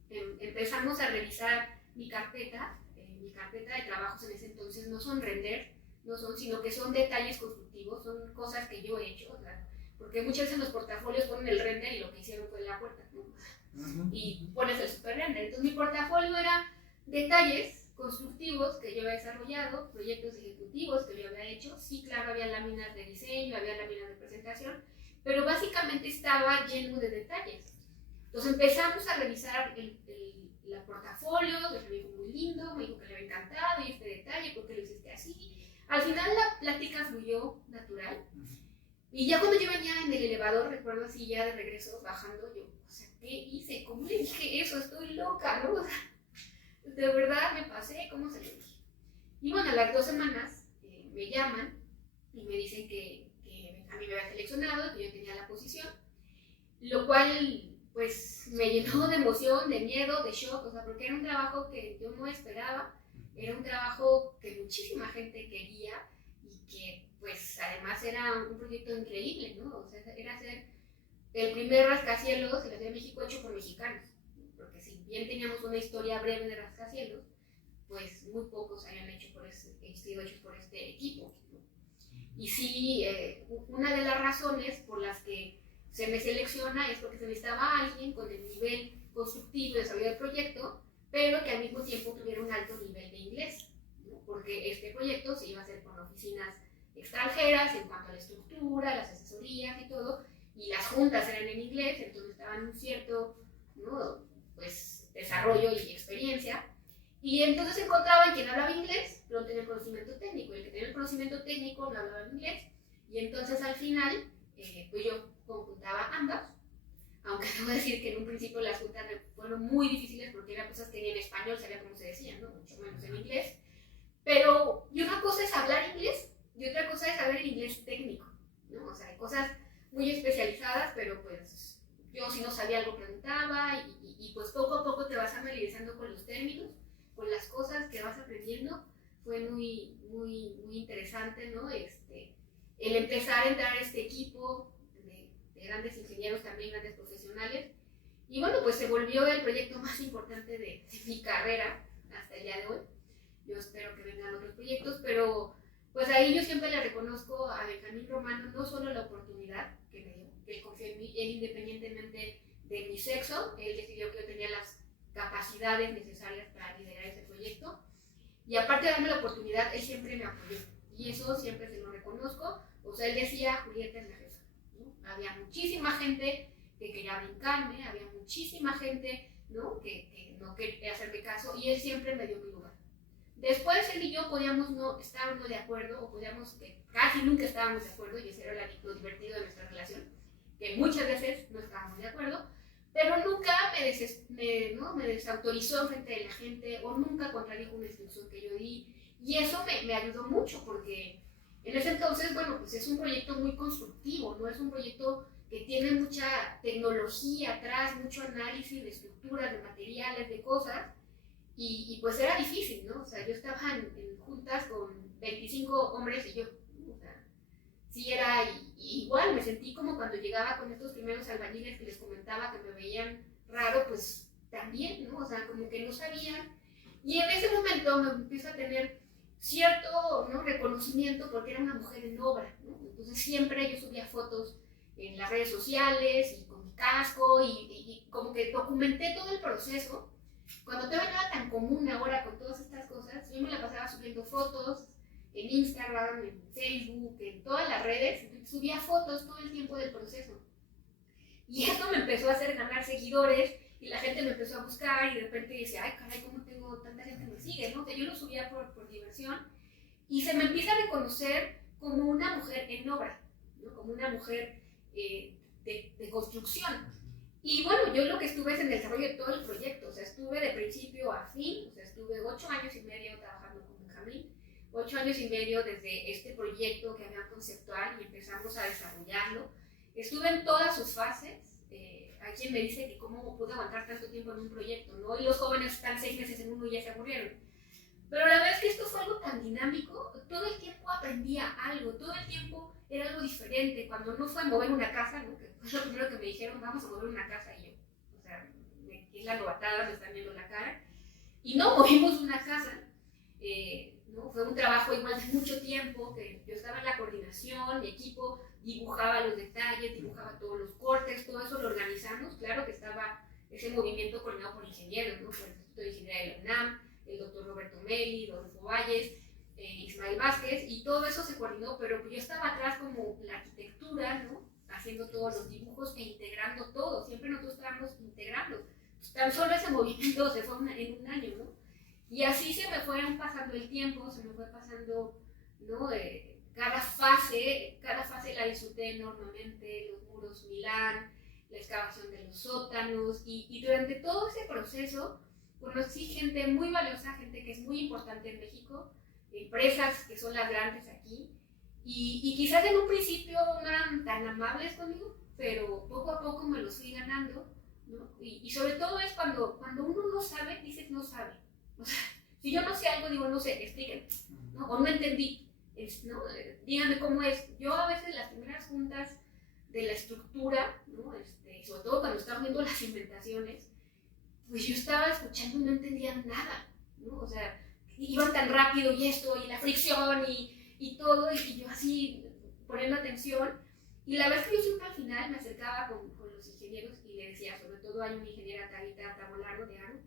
Empezamos a revisar mi carpeta de trabajos en ese entonces no son render, no son, sino que son detalles constructivos, son cosas que yo he hecho, o sea, porque muchas veces en los portafolios ponen el render y lo que hicieron fue la puerta, ¿no? Y pones el super render. Entonces mi portafolio era detalles constructivos que yo había desarrollado, proyectos ejecutivos que yo había hecho. Sí, claro, había láminas de diseño, había láminas de presentación, pero básicamente estaba lleno de detalles. Entonces empezamos a revisar el portafolio, que me dijo muy lindo, me dijo que le había encantado y este detalle, ¿por qué lo hiciste así? Al final la plática fluyó natural. Y ya cuando yo venía en el elevador, recuerdo así ya de regreso, bajando, yo, o sea, ¿qué hice? ¿Cómo le dije eso? Estoy loca, ¿no? O sea, de verdad me pasé, ¿cómo se lo dije? Y bueno, a las 2 semanas me llaman y me dicen que a mí me había seleccionado, que yo tenía la posición, lo cual pues me llenó de emoción, de miedo, de shock, o sea, porque era un trabajo que yo no esperaba, era un trabajo que muchísima gente quería y que pues además era un proyecto increíble, ¿no? O sea, era hacer el primer rascacielos en la Ciudad de México hecho por mexicanos, porque si bien teníamos una historia breve de rascacielos, pues muy pocos habían sido hechos por este equipo, ¿no? Y sí, una de las razones por las que se me selecciona es porque se necesitaba alguien con el nivel constructivo y desarrollo del proyecto, pero que al mismo tiempo tuviera un alto nivel de inglés, ¿no? Porque este proyecto se iba a hacer con oficinas extranjeras en cuanto a la estructura, las asesorías y todo, y las juntas eran en inglés, entonces estaban un cierto, ¿no? Pues, desarrollo y experiencia. Y entonces encontraba quien hablaba inglés, pero no tenía el conocimiento técnico, y el que tenía el conocimiento técnico no hablaba inglés, y entonces al final, pues yo conjuntaba ambas, aunque debo decir que en un principio las juntas fueron muy difíciles porque eran cosas que ni en español sabía cómo se decían, ¿no? Mucho menos en inglés, pero y una cosa es hablar inglés y otra cosa es saber el inglés técnico, ¿no? O sea, hay cosas muy especializadas, pero pues yo si no sabía algo preguntaba y pues poco a poco te vas familiarizando con los términos, con las cosas que vas aprendiendo. Fue muy, muy, muy interesante, ¿no? El empezar a entrar a este equipo de grandes ingenieros, también grandes profesionales. Y bueno, pues se volvió el proyecto más importante de mi carrera hasta el día de hoy. Yo espero que vengan otros proyectos, pero pues ahí yo siempre le reconozco a Benjamín Romano no solo la oportunidad que me dio, que él confió en mí, él independientemente de mi sexo, él decidió que yo tenía las capacidades necesarias para liderar ese proyecto. Y aparte de darme la oportunidad, él siempre me apoyó. Y eso siempre se lo reconozco. O sea, él decía, Julieta es la jefa, ¿no? Había muchísima gente que quería brincarme, había muchísima gente, ¿no? que no quería hacerme caso, y él siempre me dio mi lugar. Después él y yo podíamos no estar o no de acuerdo, o podíamos que casi nunca estábamos de acuerdo, y ese era lo divertido de nuestra relación, que muchas veces no estábamos de acuerdo, pero nunca me desautorizó frente de la gente, o nunca contradijo una instrucción que yo di, y eso me ayudó mucho, porque en ese entonces, bueno, pues es un proyecto muy constructivo, no es un proyecto que tiene mucha tecnología atrás, mucho análisis de estructuras, de materiales, de cosas, y pues era difícil, ¿no? O sea, yo estaba en juntas con 25 hombres y yo, ¿no? O sea, sí era igual, me sentí como cuando llegaba con estos primeros albañiles que les comentaba que me veían raro, pues también, ¿no? O sea, como que no sabían. Y en ese momento me empiezo a tener cierto, ¿no?, reconocimiento porque era una mujer en obra, ¿no? Entonces siempre yo subía fotos en las redes sociales y con mi casco y como que documenté todo el proceso. Cuando todavía no era tan común ahora con todas estas cosas, yo me la pasaba subiendo fotos en Instagram, en Facebook, en todas las redes, subía fotos todo el tiempo del proceso. Y esto me empezó a hacer ganar seguidores y la gente me empezó a buscar y de repente decía, ay caray, ¿cómo tengo tanta gente que me sigue? ¿No? Que yo lo subía por diversión y se me empieza a reconocer como una mujer en obra, ¿no? Como una mujer de construcción. Y bueno, yo lo que estuve es en el desarrollo de todo el proyecto, o sea, estuve de principio a fin, o sea, estuve 8 años y medio trabajando con Benjamín, 8 años y medio desde este proyecto que había conceptual y empezamos a desarrollarlo. Estuve en todas sus fases. Hay quien me dice que cómo pude aguantar tanto tiempo en un proyecto, ¿no? Y los jóvenes están 6 meses en uno y ya se aburrieron. Pero la verdad es que esto fue algo tan dinámico, todo el tiempo aprendía algo, todo el tiempo era algo diferente. Cuando no fue a mover una casa, ¿no?, que fue lo primero que me dijeron, vamos a mover una casa, y yo, o sea, es la novatada, me están viendo la cara. Y no, movimos una casa, ¿no? Fue un trabajo igual de mucho tiempo, que yo estaba en la coordinación, mi equipo dibujaba los detalles, dibujaba todos los cortes, todo eso lo organizamos. Claro que estaba ese movimiento coordinado por ingenieros, ¿no?, por el Instituto de Ingeniería de la UNAM, el doctor Roberto Meli, Rodolfo Valles, Ismael Vázquez, y todo eso se coordinó, pero yo estaba atrás como la arquitectura, ¿no?, haciendo todos los dibujos e integrando todo. Siempre nosotros estábamos integrando. Pues tan solo ese movimiento se fue en un año, ¿no? Y así se me fueron pasando el tiempo, se me fue pasando, ¿no? Cada fase la disfruté enormemente, los muros Milán, la excavación de los sótanos, y durante todo ese proceso conocí gente muy valiosa, gente que es muy importante en México, empresas que son las grandes aquí, y quizás en un principio no eran tan amables conmigo, pero poco a poco me los fui ganando, ¿no? Y sobre todo es cuando uno no sabe, dices no sabe. O sea, si yo no sé algo, digo no sé, explíquenme, ¿no? O no entendí, ¿no? Díganme cómo es. Yo a veces las primeras juntas de la estructura, ¿no?, sobre todo cuando estaba viendo las inventaciones, pues yo estaba escuchando y no entendía nada, ¿no? O sea, iban tan rápido y esto, y la fricción y todo, y yo así poniendo atención. Y la verdad es que yo siempre al final me acercaba con los ingenieros y le decía, sobre todo hay una ingeniera, Tabita Tavolaro de ARU,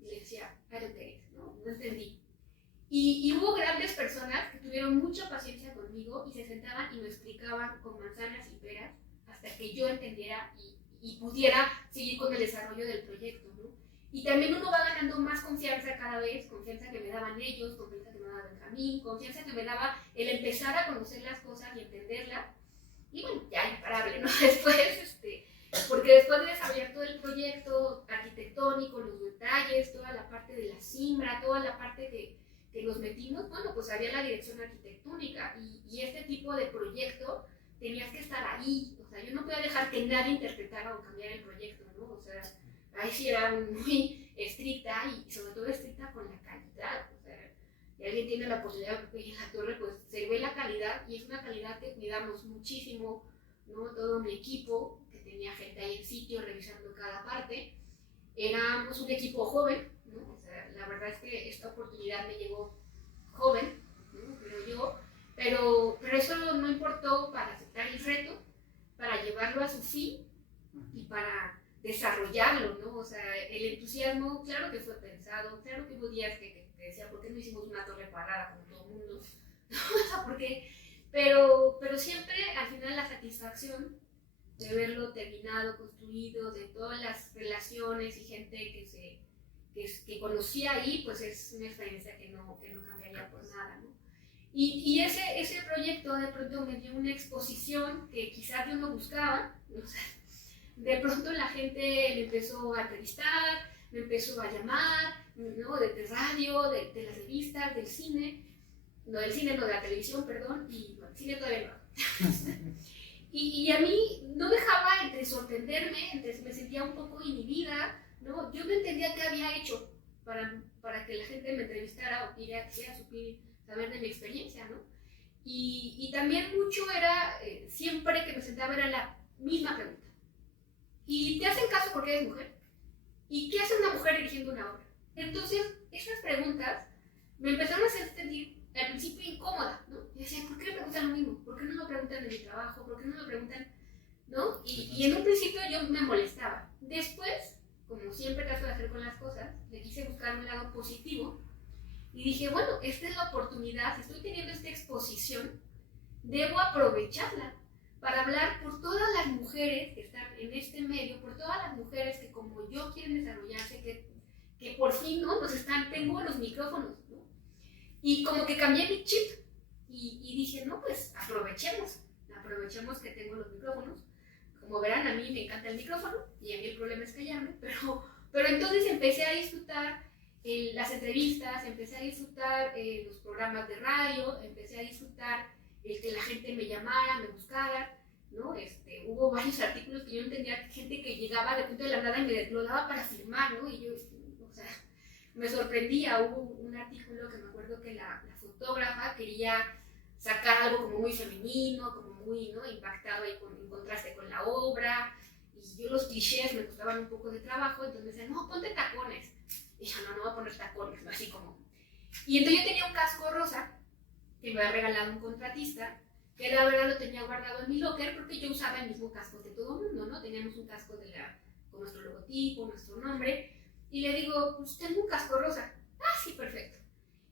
y le decía, I don't get it, ¿no? No entendí. Y hubo grandes personas que tuvieron mucha paciencia conmigo y se sentaban y me explicaban con manzanas y peras hasta que yo entendiera y pudiera seguir con el desarrollo del proyecto, ¿no? Y también uno va ganando más confianza cada vez, confianza que me daban ellos, confianza que me daba Benjamín, confianza que me daba el empezar a conocer las cosas y entenderlas. Y bueno, ya imparable, ¿no? Después, porque después de desarrollar todo el proyecto arquitectónico, los detalles, toda la parte de la simbra, toda la parte que nos metimos, bueno, pues había la dirección arquitectónica y este tipo de proyecto tenías que estar ahí. O sea, yo no podía dejar que nadie interpretara o cambiara el proyecto, ¿no? O sea, ahí sí era muy estricta y sobre todo estricta con la calidad. O sea, si alguien tiene la posibilidad de ir a la torre, pues se ve la calidad y es una calidad que cuidamos muchísimo, ¿no? Todo mi equipo, que tenía gente ahí en sitio revisando cada parte, éramos un equipo joven, ¿no? O sea, la verdad es que esta oportunidad me llegó joven, ¿no?, pero eso no importó para aceptar el reto, para llevarlo a su fin y para desarrollarlo, ¿no? O sea, el entusiasmo, claro que fue pensado, claro que hubo días que decía, ¿por qué no hicimos una torre cuadrada como todo el mundo? O sea, ¿por qué? Pero siempre al final la satisfacción de verlo terminado, construido, de todas las relaciones y gente que conocí ahí, pues es una experiencia que no cambiaría por nada, ¿no? Y ese proyecto de pronto me dio una exposición que quizás yo no buscaba, ¿no? O sea, de pronto la gente me empezó a entrevistar, me empezó a llamar, ¿no?, de radio, de las revistas, del cine, no de la televisión, perdón, y bueno, el cine todavía no. Y a mí no dejaba entre sorprenderme, entre me sentía un poco inhibida, ¿no? Yo no entendía qué había hecho para que la gente me entrevistara o quisiera saber de mi experiencia, ¿no? Y también mucho era, siempre que me sentaba era la misma pregunta. ¿Y te hacen caso porque eres mujer? ¿Y qué hace una mujer dirigiendo una obra? Entonces, esas preguntas me empezaron a hacer sentir al principio incómoda, ¿no? Y decía, ¿por qué me preguntan lo mismo? ¿Por qué no me preguntan de mi trabajo? ¿Por qué no me preguntan, no? Y en un principio yo me molestaba. Después, como siempre trato de hacer con las cosas, le quise buscar un lado positivo y dije, bueno, esta es la oportunidad, si estoy teniendo esta exposición, debo aprovecharla para hablar por todas las mujeres que están en este medio, por todas las mujeres que como yo quieren desarrollarse, que por fin, ¿no? Tengo los micrófonos, ¿no? Y como que cambié mi chip y dije, no, pues aprovechemos que tengo los micrófonos. Como verán, a mí me encanta el micrófono y a mí el problema es callarme, pero entonces empecé a disfrutar las entrevistas, empecé a disfrutar los programas de radio, empecé a disfrutar el que la gente me llamara, me buscara, ¿no? Hubo varios artículos que yo no entendía, gente que llegaba de punto de la nada y me lo daba para firmar, ¿no? Y yo, o sea, me sorprendía. Hubo un artículo que me acuerdo que la fotógrafa quería sacar algo como muy femenino, como muy, ¿no? Impactado ahí en contraste con la obra, y yo los clichés me costaban un poco de trabajo, entonces me decían, no, ponte tacones. Y yo, no voy a poner tacones, ¿no? Así como. Y entonces yo tenía un casco rosa que me había regalado un contratista, que la verdad lo tenía guardado en mi locker porque yo usaba el mismo casco que todo el mundo, ¿no? Teníamos un casco con nuestro logotipo, nuestro nombre, y le digo, pues tengo un casco rosa. Ah, sí, perfecto.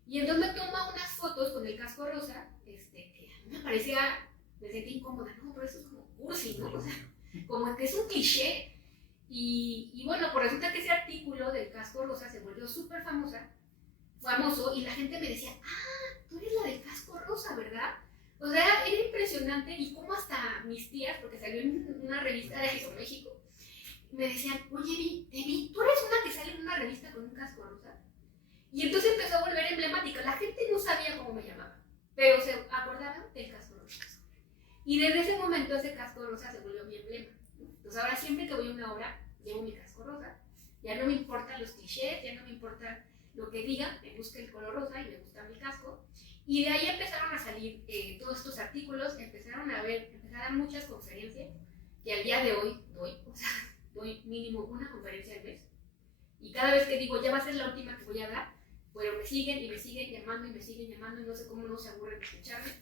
Y entonces me toma unas fotos con el casco rosa, que a mí me sentí incómoda, ¿no? Pero eso es como cursi, ¿no? O sea, como que es un cliché. Y bueno, pues resulta que ese artículo del casco rosa se volvió súper famoso, y la gente me decía, ah, tú eres la del casco rosa, ¿verdad? O sea, era impresionante, y como hasta mis tías, porque salió en una revista de México, me decían, oye, te vi, tú eres una que sale en una revista con un casco rosa. Y entonces empezó a volver emblemática. La gente no sabía cómo me llamaba, pero se acordaban del casco rosa. Y desde ese momento ese casco rosa se volvió mi emblema, ¿no? Entonces ahora siempre que voy a una obra, llevo mi casco rosa. Ya no me importan los clichés, ya no me importa lo que digan, me gusta el color rosa y me gusta mi casco. Y de ahí empezaron a salir todos estos artículos, empezaron a dar muchas conferencias, que al día de hoy doy mínimo una conferencia al mes. Y cada vez que digo, ya va a ser la última que voy a dar, pero me siguen y me siguen llamando y me siguen llamando, y no sé cómo no se aburren de escucharme.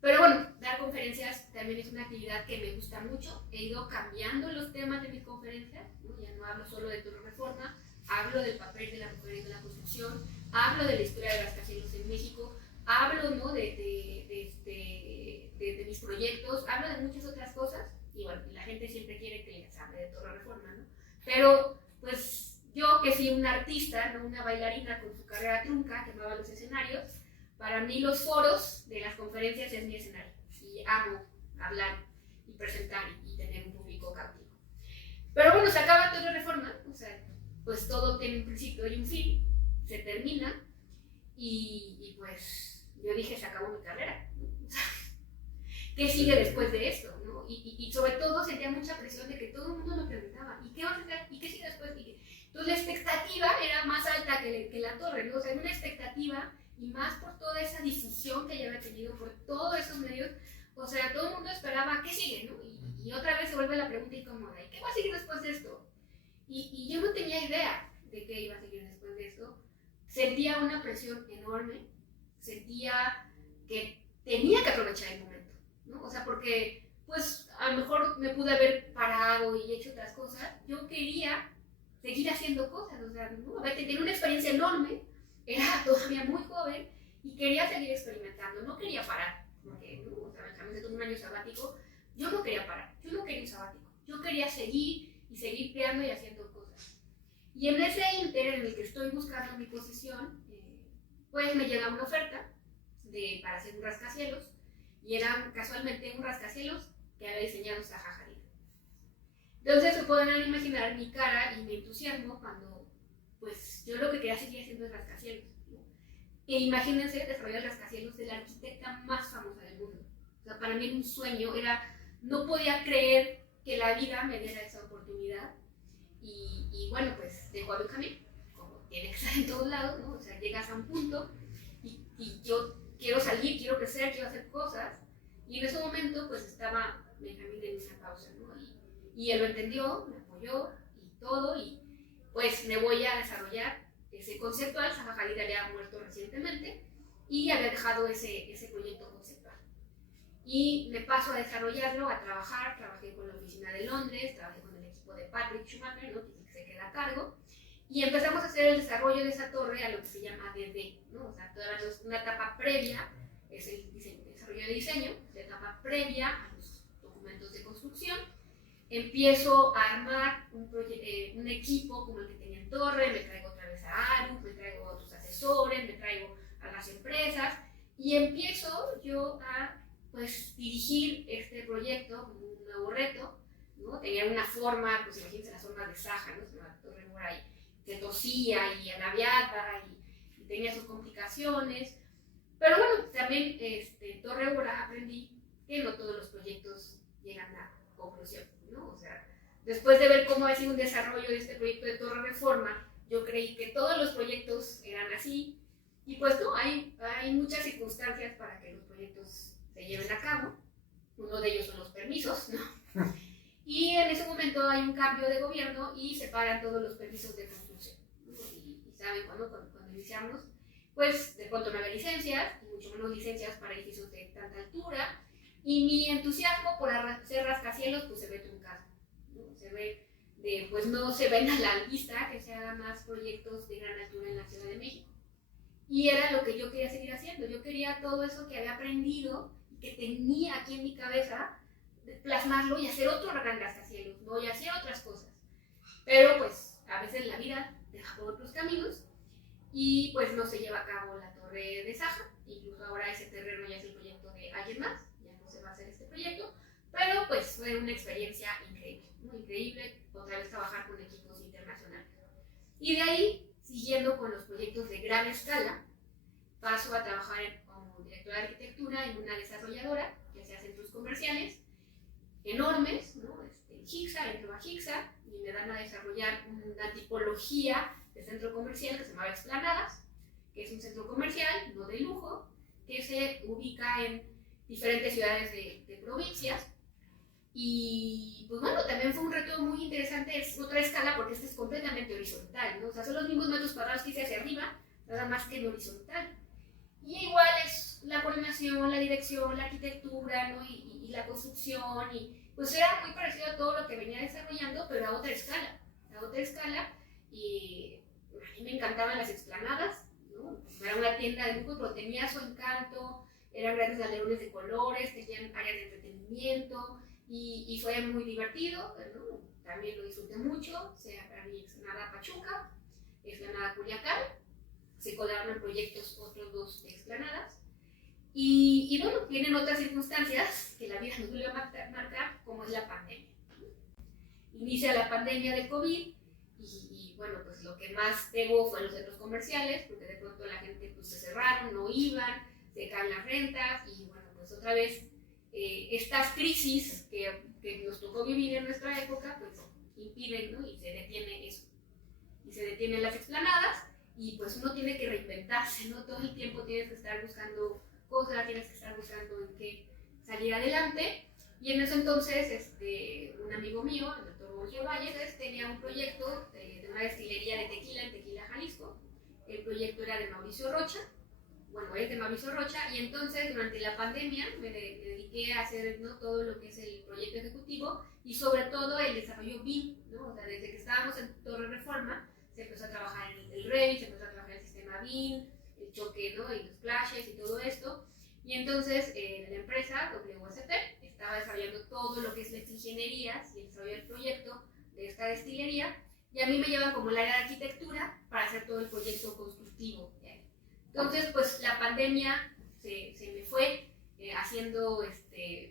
Pero bueno, dar conferencias también es una actividad que me gusta mucho. He ido cambiando los temas de mis conferencias, ¿no? Ya no hablo solo de Torre Reforma, hablo del papel de la mujer en la construcción, hablo de la historia de rascacielos en México, hablo, ¿no? de mis proyectos, hablo de muchas otras cosas, y bueno, la gente siempre quiere que les hable de Torre Reforma, ¿no? Pero pues yo, que fui una artista, ¿no? Una bailarina con su carrera trunca, que amaba los escenarios, para mí los foros de las conferencias es mi escenario, y amo hablar y presentar y tener un público cautivo. Pero bueno, se acaba Torre Reforma, o sea, pues todo tiene un principio y un fin, se termina, y pues yo dije, se acabó mi carrera, ¿no? ¿Qué sigue después de esto? ¿No? Y sobre todo sentía mucha presión de que todo el mundo me preguntaba, ¿y qué vas a hacer? ¿Y qué sigue después? Entonces la expectativa era más alta que la torre, ¿no? O sea, una expectativa, y más por toda esa difusión que ya había tenido, por todos esos medios, o sea, todo el mundo esperaba, ¿qué sigue? ¿No? Y otra vez se vuelve la pregunta incómoda, ¿y qué va a seguir después de esto? Y yo no tenía idea de qué iba a seguir después de esto. Sentía una presión enorme, sentía que tenía que aprovechar el momento, ¿no? O sea, porque pues a lo mejor me pude haber parado y hecho otras cosas. Yo quería seguir haciendo cosas, o sea, ¿no? A ver, tenía una experiencia enorme, era todavía muy joven y quería seguir experimentando, no quería parar, porque, ¿no? O sea, también se tomó un año sabático, yo no quería parar, yo no quería un sabático, yo quería seguir y seguir creando y haciendo cosas. Y en ese ínter en el que estoy buscando mi posición, pues me llega una oferta para hacer un rascacielos, y era casualmente un rascacielos que había diseñado Zaha Hadid. Entonces se pueden imaginar mi cara y mi entusiasmo cuando pues yo lo que quería seguir haciendo es rascacielos, ¿no? E imagínense desarrollar el rascacielos de la arquitecta más famosa del mundo. O sea, para mí era un sueño, era no podía creer que la vida me diera esa oportunidad. Y bueno, pues dejó a Benjamín, como tiene que estar en todos lados, ¿no? O sea, llegas a un punto y yo quiero salir, quiero crecer, quiero hacer cosas. Y en ese momento, pues estaba Benjamín en una pausa, ¿no? Y él lo entendió, me apoyó y todo, y pues me voy a desarrollar ese conceptual. Zaha Hadid había muerto recientemente y había dejado ese proyecto conceptual. Y me paso a desarrollarlo, a trabajar, trabajé con la oficina de Londres, trabajé con el equipo de Patrick Schumacher, ¿no? Que se queda a cargo, y empezamos a hacer el desarrollo de esa torre a lo que se llama DD, ¿no? O sea, todavía es una etapa previa, es el desarrollo de diseño, la etapa previa a los documentos de construcción. Empiezo a armar un equipo como el que tenía en Torre, me traigo otra vez a Aru, me traigo a otros asesores, me traigo a las empresas, y empiezo yo a pues dirigir este proyecto como un nuevo reto, ¿no? Tenía una forma, pues imagínense las formas de Zaha, ¿no? La Torre Mora se tosía y agraviada y tenía sus complicaciones. Pero bueno, también en Torre Mora aprendí que no todos los proyectos llegan a conclusión, ¿no? O sea, después de ver cómo ha sido un desarrollo de este proyecto de Torre Reforma, yo creí que todos los proyectos eran así, y pues no, hay muchas circunstancias para que los proyectos se lleven a cabo. Uno de ellos son los permisos, ¿no? Y en ese momento hay un cambio de gobierno y se paran todos los permisos de construcción, ¿no? Y saben, cuando iniciamos, pues de pronto no había licencias, y mucho menos licencias para edificios de tanta altura, y mi entusiasmo por hacer rascacielos pues se ve truncado, ¿no? Se ve pues no se ven a la vista que se hagan más proyectos de gran altura en la Ciudad de México. Y era lo que yo quería seguir haciendo. Yo quería todo eso que había aprendido y que tenía aquí en mi cabeza, plasmarlo y hacer otro gran rascacielos, ¿no? Y hacer otras cosas. Pero pues a veces la vida deja por otros caminos y pues no se lleva a cabo la torre de Zaha. Incluso ahora ese terreno ya es el proyecto de alguien más, ya no se va a hacer este proyecto. Pero pues fue una experiencia increíble, muy increíble, otra vez trabajar con equipos internacionales. Y de ahí, siguiendo con los proyectos de gran escala, paso a trabajar como directora de arquitectura en una desarrolladora que hacía centros comerciales enormes, ¿no? En Hixa, en Nueva Hixa, y me dan a desarrollar una tipología de centro comercial que se llamaba Explanadas, que es un centro comercial, no de lujo, que se ubica en diferentes ciudades de provincias. Y pues bueno, también fue un reto muy interesante, es otra escala porque este es completamente horizontal, ¿no? O sea, son los mismos metros cuadrados que hice hacia arriba, nada más que en horizontal. Y igual es la coordinación, la dirección, la arquitectura, ¿no? y la construcción, y pues era muy parecido a todo lo que venía desarrollando, pero a otra escala, y a mí me encantaban las explanadas, ¿no? Era una tienda de lujo, pero tenía su encanto, eran grandes alerones de colores, tenían áreas de entretenimiento, y fue muy divertido, ¿no? También lo disfruté mucho. Se abrí Explanada Pachuca, Explanada Culiacán, se colaron en proyectos otros dos de explanadas, y bueno, tienen otras circunstancias que la vida nos vuelve a marcar, como es la pandemia. Inicia la pandemia de COVID, y bueno, pues lo que más pegó fue los centros comerciales, porque de pronto la gente pues se cerraron, no iban, se caen las rentas, y bueno, pues otra vez estas crisis que nos tocó vivir en nuestra época, pues impiden, ¿no? Y se detiene eso. Y se detienen las explanadas, y pues uno tiene que reinventarse, ¿no? Todo el tiempo tienes que estar buscando cosas, tienes que estar buscando en qué salir adelante. Y en ese entonces, un amigo mío, el doctor Jorge Valles, tenía un proyecto de una destilería de tequila en Tequila, Jalisco. El proyecto era de Mauricio Rocha. Bueno, es de Mauricio Rocha, y entonces durante la pandemia me dediqué a hacer, ¿no? todo lo que es el proyecto ejecutivo y sobre todo el desarrollo BIM, ¿no? O sea, desde que estábamos en Torre Reforma se empezó a trabajar en el Revit, se empezó a trabajar el sistema BIM, el choque, ¿no? y los flashes y todo esto, y entonces la empresa WSP estaba desarrollando todo lo que es las ingenierías y el desarrollo del proyecto de esta destilería, y a mí me llevan como el área de arquitectura para hacer todo el proyecto constructivo. Entonces, pues la pandemia se me fue haciendo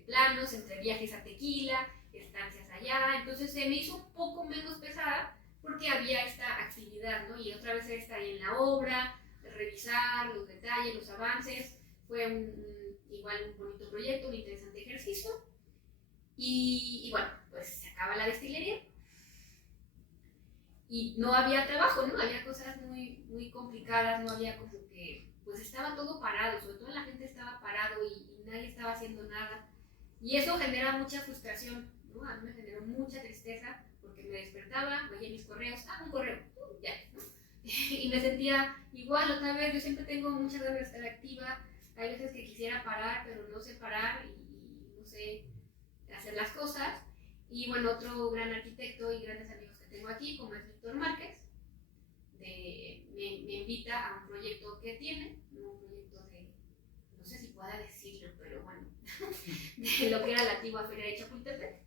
planos entre viajes a Tequila, estancias allá, entonces se me hizo un poco menos pesada porque había esta actividad, ¿no? Y otra vez estar ahí en la obra, revisar los detalles, los avances. Fue igual un bonito proyecto, un interesante ejercicio. Y bueno, pues se acaba la destilería y no había trabajo, ¿no? Había cosas muy, muy complicadas, no había como que, pues estaba todo parado, sobre todo la gente estaba parado y nadie estaba haciendo nada. Y eso genera mucha frustración, ¿no? A mí me generó mucha tristeza porque me despertaba, veía mis correos, un correo, ya, ¿no? Y me sentía igual otra vez, yo siempre tengo muchas ganas de estar activa, hay veces que quisiera parar, pero no sé parar y no sé hacer las cosas. Y bueno, otro gran arquitecto y grandes amigos que tengo aquí, como es Víctor Márquez, me invita a un proyecto que tiene, un proyecto de, no sé si pueda decirlo, pero bueno, de lo que era la antigua Feria de Chapultepec,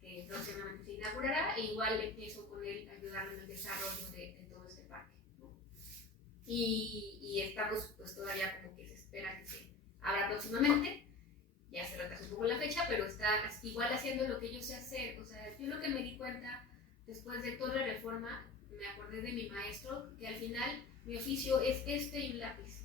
que próximamente se inaugurará, e igual empiezo con él a ayudarme en el desarrollo de todo este parque, ¿no? Y estamos pues todavía como que se espera que se abra próximamente. Ya se retrasó un poco la fecha, pero está igual haciendo lo que yo sé hacer. O sea, yo lo que me di cuenta después de toda la reforma, me acordé de mi maestro, que al final mi oficio es este y un lápiz.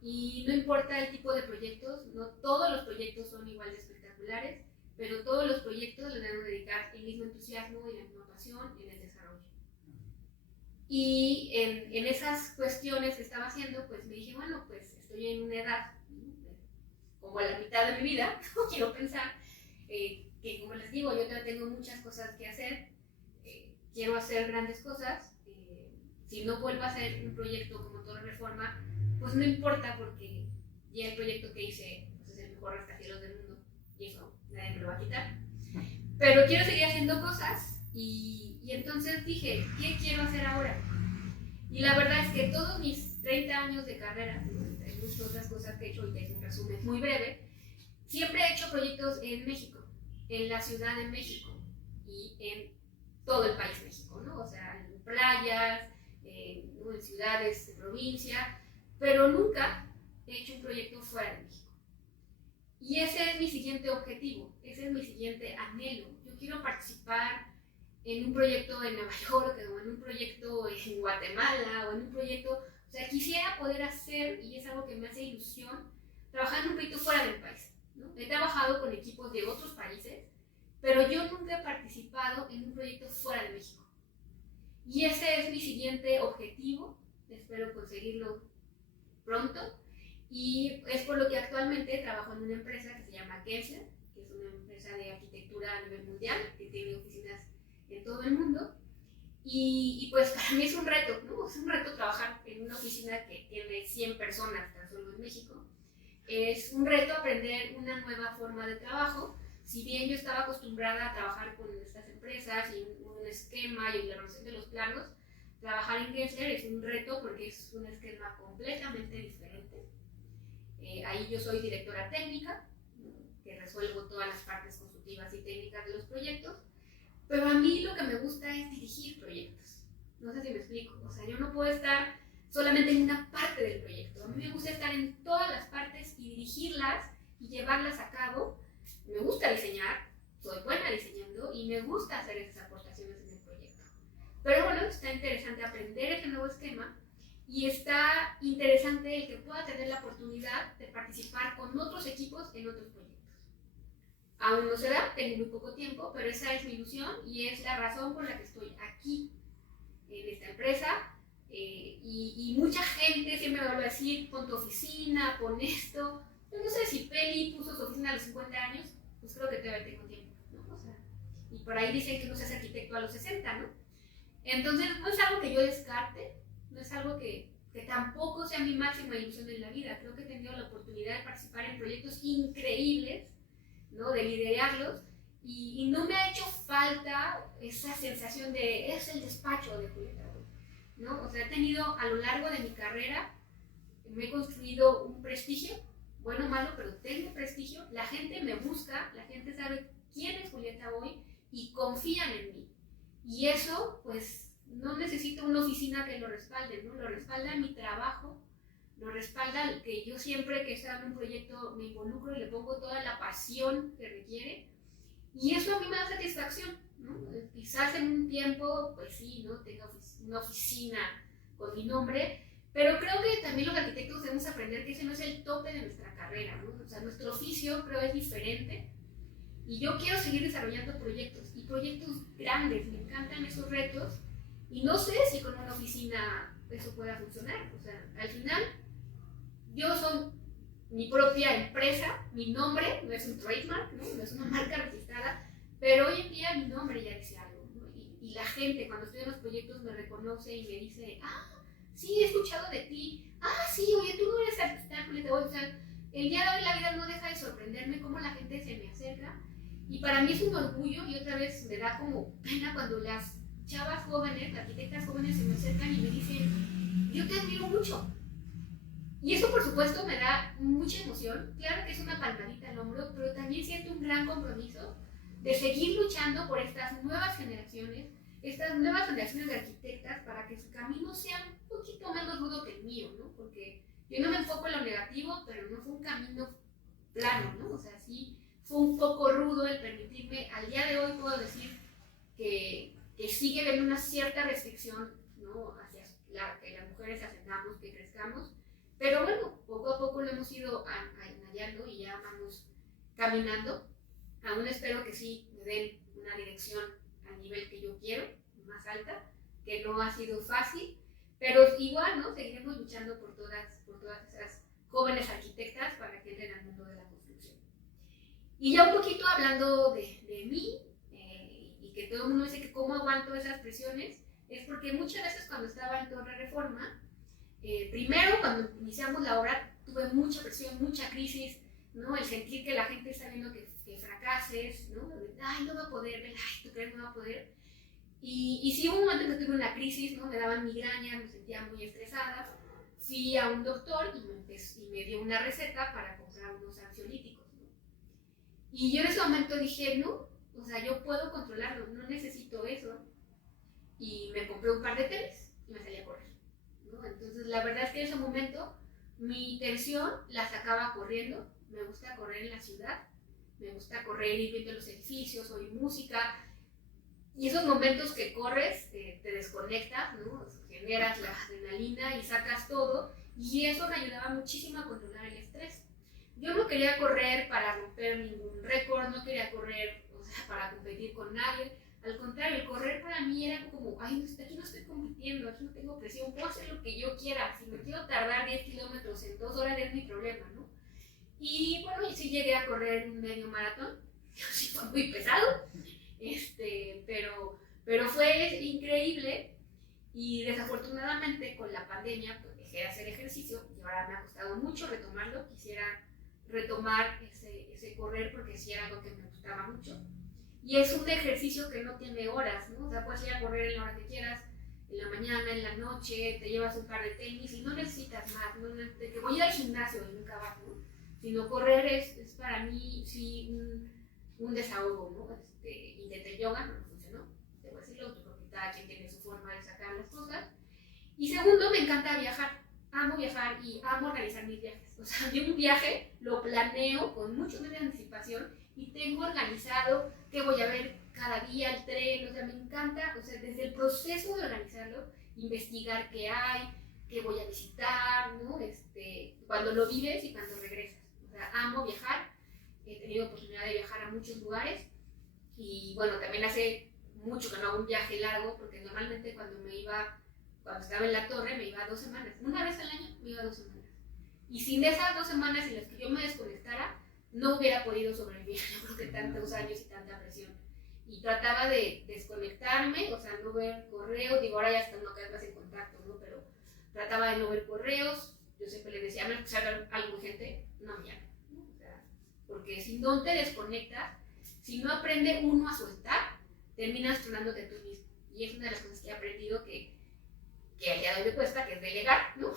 Y no importa el tipo de proyectos, no todos los proyectos son igual de espectaculares, pero todos los proyectos les deben dedicar el mismo entusiasmo y la misma pasión en el desarrollo. Y en esas cuestiones que estaba haciendo, pues me dije, bueno, pues estoy en una edad como a la mitad de mi vida, quiero pensar, que como les digo, yo todavía tengo muchas cosas que hacer, quiero hacer grandes cosas, si no vuelvo a hacer un proyecto como Torre Reforma, pues no importa porque ya el proyecto que hice pues es el mejor rascacielos del mundo y eso nadie me lo va a quitar. Pero quiero seguir haciendo cosas y entonces dije, ¿qué quiero hacer ahora? Y la verdad es que todos mis 30 años de carrera, hay muchas otras cosas que he hecho y que es un resumen muy breve, siempre he hecho proyectos en México, en la Ciudad de México y en todo el país México, ¿no? O sea, en playas, ¿no? En ciudades de provincia, pero nunca he hecho un proyecto fuera de México. Y ese es mi siguiente objetivo, ese es mi siguiente anhelo. Yo quiero participar en un proyecto en Nueva York, o en un proyecto en Guatemala, o en un proyecto, o sea, quisiera poder hacer, y es algo que me hace ilusión, trabajar en un proyecto fuera del país, ¿no? He trabajado con equipos de otros países, pero yo nunca he participado en un proyecto fuera de México. Y ese es mi siguiente objetivo, espero conseguirlo pronto, y es por lo que actualmente trabajo en una empresa que se llama Kensler, que es una empresa de arquitectura a nivel mundial, que tiene oficinas en todo el mundo, y pues para mí es un reto, ¿no? Es un reto trabajar en una oficina que tiene 100 personas tan solo en México. Es un reto aprender una nueva forma de trabajo. Si bien yo estaba acostumbrada a trabajar con estas empresas y un esquema y la elaboración de los planos, trabajar en Gensler es un reto porque es un esquema completamente diferente. Ahí yo soy directora técnica, que resuelvo todas las partes constructivas y técnicas de los proyectos, pero a mí lo que me gusta es dirigir proyectos. No sé si me explico. O sea, yo no puedo estar solamente en una parte del proyecto. A mí me gusta estar en todas las partes y dirigirlas y llevarlas a cabo. Me gusta diseñar, soy buena diseñando y me gusta hacer esas aportaciones en el proyecto. Pero bueno, está interesante aprender ese nuevo esquema y está interesante el que pueda tener la oportunidad de participar con otros equipos en otros proyectos. Aún no se da, tengo muy poco tiempo, pero esa es mi ilusión y es la razón por la que estoy aquí, en esta empresa. Y mucha gente siempre me va a decir, pon tu oficina, pon esto. Yo no sé si Peli puso su oficina a los 50 años, pues creo que todavía tengo tiempo, ¿no? O sea, y por ahí dicen que uno se hace arquitecto a los 60, ¿no? Entonces, no es algo que yo descarte, no es algo que tampoco sea mi máxima ilusión en la vida. Creo que he tenido la oportunidad de participar en proyectos increíbles, ¿no? De liderarlos, y no me ha hecho falta esa sensación de es el despacho de Julieta, ¿no? O sea, he tenido a lo largo de mi carrera, me he construido un prestigio, bueno o malo, pero tengo prestigio, la gente me busca, la gente sabe quién es Julieta Boy y confían en mí. Y eso, pues, no necesito una oficina que lo respalde, ¿no? Lo respalda mi trabajo, lo respalda que yo siempre que estoy en un proyecto me involucro y le pongo toda la pasión que requiere, y eso a mí me da satisfacción, ¿no? Quizás en un tiempo, pues sí, ¿no? Tenga una oficina con mi nombre, pero creo que también los arquitectos debemos aprender que ese no es el tope de nuestra carrera, ¿no? O sea, nuestro oficio creo es diferente, Y yo quiero seguir desarrollando proyectos, y proyectos grandes, me encantan esos retos, y no sé si con una oficina eso pueda funcionar. O sea, al final, yo soy mi propia empresa, mi nombre no es un trademark, no es una marca registrada, pero hoy en día mi nombre ya dice algo, ¿no? Y la gente cuando estoy en los proyectos me reconoce y me dice, ah, sí, he escuchado de ti, ah, sí, oye, tú no eres artista, Julieta. O sea, el día de hoy la vida no deja de sorprenderme cómo la gente se me acerca, y para mí es un orgullo, y otra vez me da como pena cuando las chavas jóvenes, arquitectas jóvenes se me acercan y me dicen, yo te admiro mucho. Y eso por supuesto me da mucha emoción. Claro que es una palmadita al hombro, pero también siento un gran compromiso de seguir luchando por estas nuevas generaciones de arquitectas, para que su camino sea un poquito menos rudo que el mío, ¿no? Porque yo no me enfoco en lo negativo, pero no fue un camino plano, ¿no? O sea, sí fue un poco rudo el permitirme. Al día de hoy puedo decir que sigue habiendo una cierta restricción, ¿no? Hacia que las mujeres ascendamos, que crezcamos. Pero bueno, poco a poco lo hemos ido añadiendo y ya vamos caminando. Aún espero que sí me den una dirección al nivel que yo quiero, más alta, que no ha sido fácil, pero igual, ¿no? Seguiremos luchando por todas esas jóvenes arquitectas para que entren al mundo de la construcción. Y ya un poquito hablando de mí, y que todo el mundo dice que cómo aguanto esas presiones, es porque muchas veces cuando estaba en Torre Reforma, primero, cuando iniciamos la obra, tuve mucha presión, mucha crisis, ¿no? El sentir que la gente está viendo que fracases, ¿no? Ay, no va a poder, ay, ¿tú crees que no va a poder? Y sí hubo un momento en que tuve una crisis, ¿no? Me daban migrañas, me sentía muy estresada. Fui a un doctor y me dio una receta para comprar unos ansiolíticos, ¿no? Y yo en ese momento dije, no, o sea, yo puedo controlarlo, no necesito eso. Y me compré un par de tenis y me salí a correr, ¿no? Entonces, la verdad es que en ese momento mi tensión la sacaba corriendo. Me gusta correr en la ciudad, me gusta correr y viendo los edificios, oír música. Y esos momentos que corres, te desconectas, ¿no? Generas la adrenalina y sacas todo. Y eso me ayudaba muchísimo a controlar el estrés. Yo no quería correr para romper ningún récord, no quería correr, o sea, para competir con nadie. Al contrario, el correr para mí era como, ay, aquí no estoy compitiendo, aquí no tengo presión, puedo hacer lo que yo quiera. Si me quiero tardar 10 kilómetros en 2 horas es mi problema, ¿no? Y bueno, y sí llegué a correr un medio maratón, sí fue muy pesado, pero fue increíble. Y desafortunadamente con la pandemia pues dejé de hacer ejercicio y ahora me ha costado mucho retomarlo. Quisiera retomar ese correr porque sí era algo que me gustaba mucho. Y es un ejercicio que no tiene horas, ¿no? O sea, puedes ir a correr en la hora que quieras, en la mañana, en la noche, te llevas un par de tenis y no necesitas más, no de que voy al gimnasio y nunca vas, ¿no? Sino correr es para mí sí un desahogo, ¿no? Intenté yoga, no me funcionó, debo decirlo, porque cada quien tiene su forma de sacar las cosas. Y segundo, me encanta viajar, amo viajar y amo organizar mis viajes. O sea, yo un viaje lo planeo con mucho más de anticipación y tengo organizado qué voy a ver cada día, el tren, o sea, me encanta, o sea, desde el proceso de organizarlo, investigar qué hay, qué voy a visitar, ¿no? Cuando lo vives y cuando regresas. O sea, amo viajar, he tenido oportunidad de viajar a muchos lugares y bueno, también hace mucho que no hago un viaje largo porque normalmente cuando estaba en la torre me iba 2 semanas, una vez al año me iba 2 semanas. Y sin esas 2 semanas en las que yo me desconectara, no hubiera podido sobrevivir, yo creo que tantos años y tanta presión. Y trataba de desconectarme, o sea, no ver correos, digo, ahora ya está uno cada vez más en contacto, ¿no? Pero trataba de no ver correos. Yo siempre les decía, a menos que sea algo urgente, no me llamen, ¿no? O sea, porque si no te desconectas, si no aprende uno a soltar, terminas tronándote tú mismo. Y es una de las cosas que he aprendido que al día de hoy me cuesta, que es delegar, ¿no?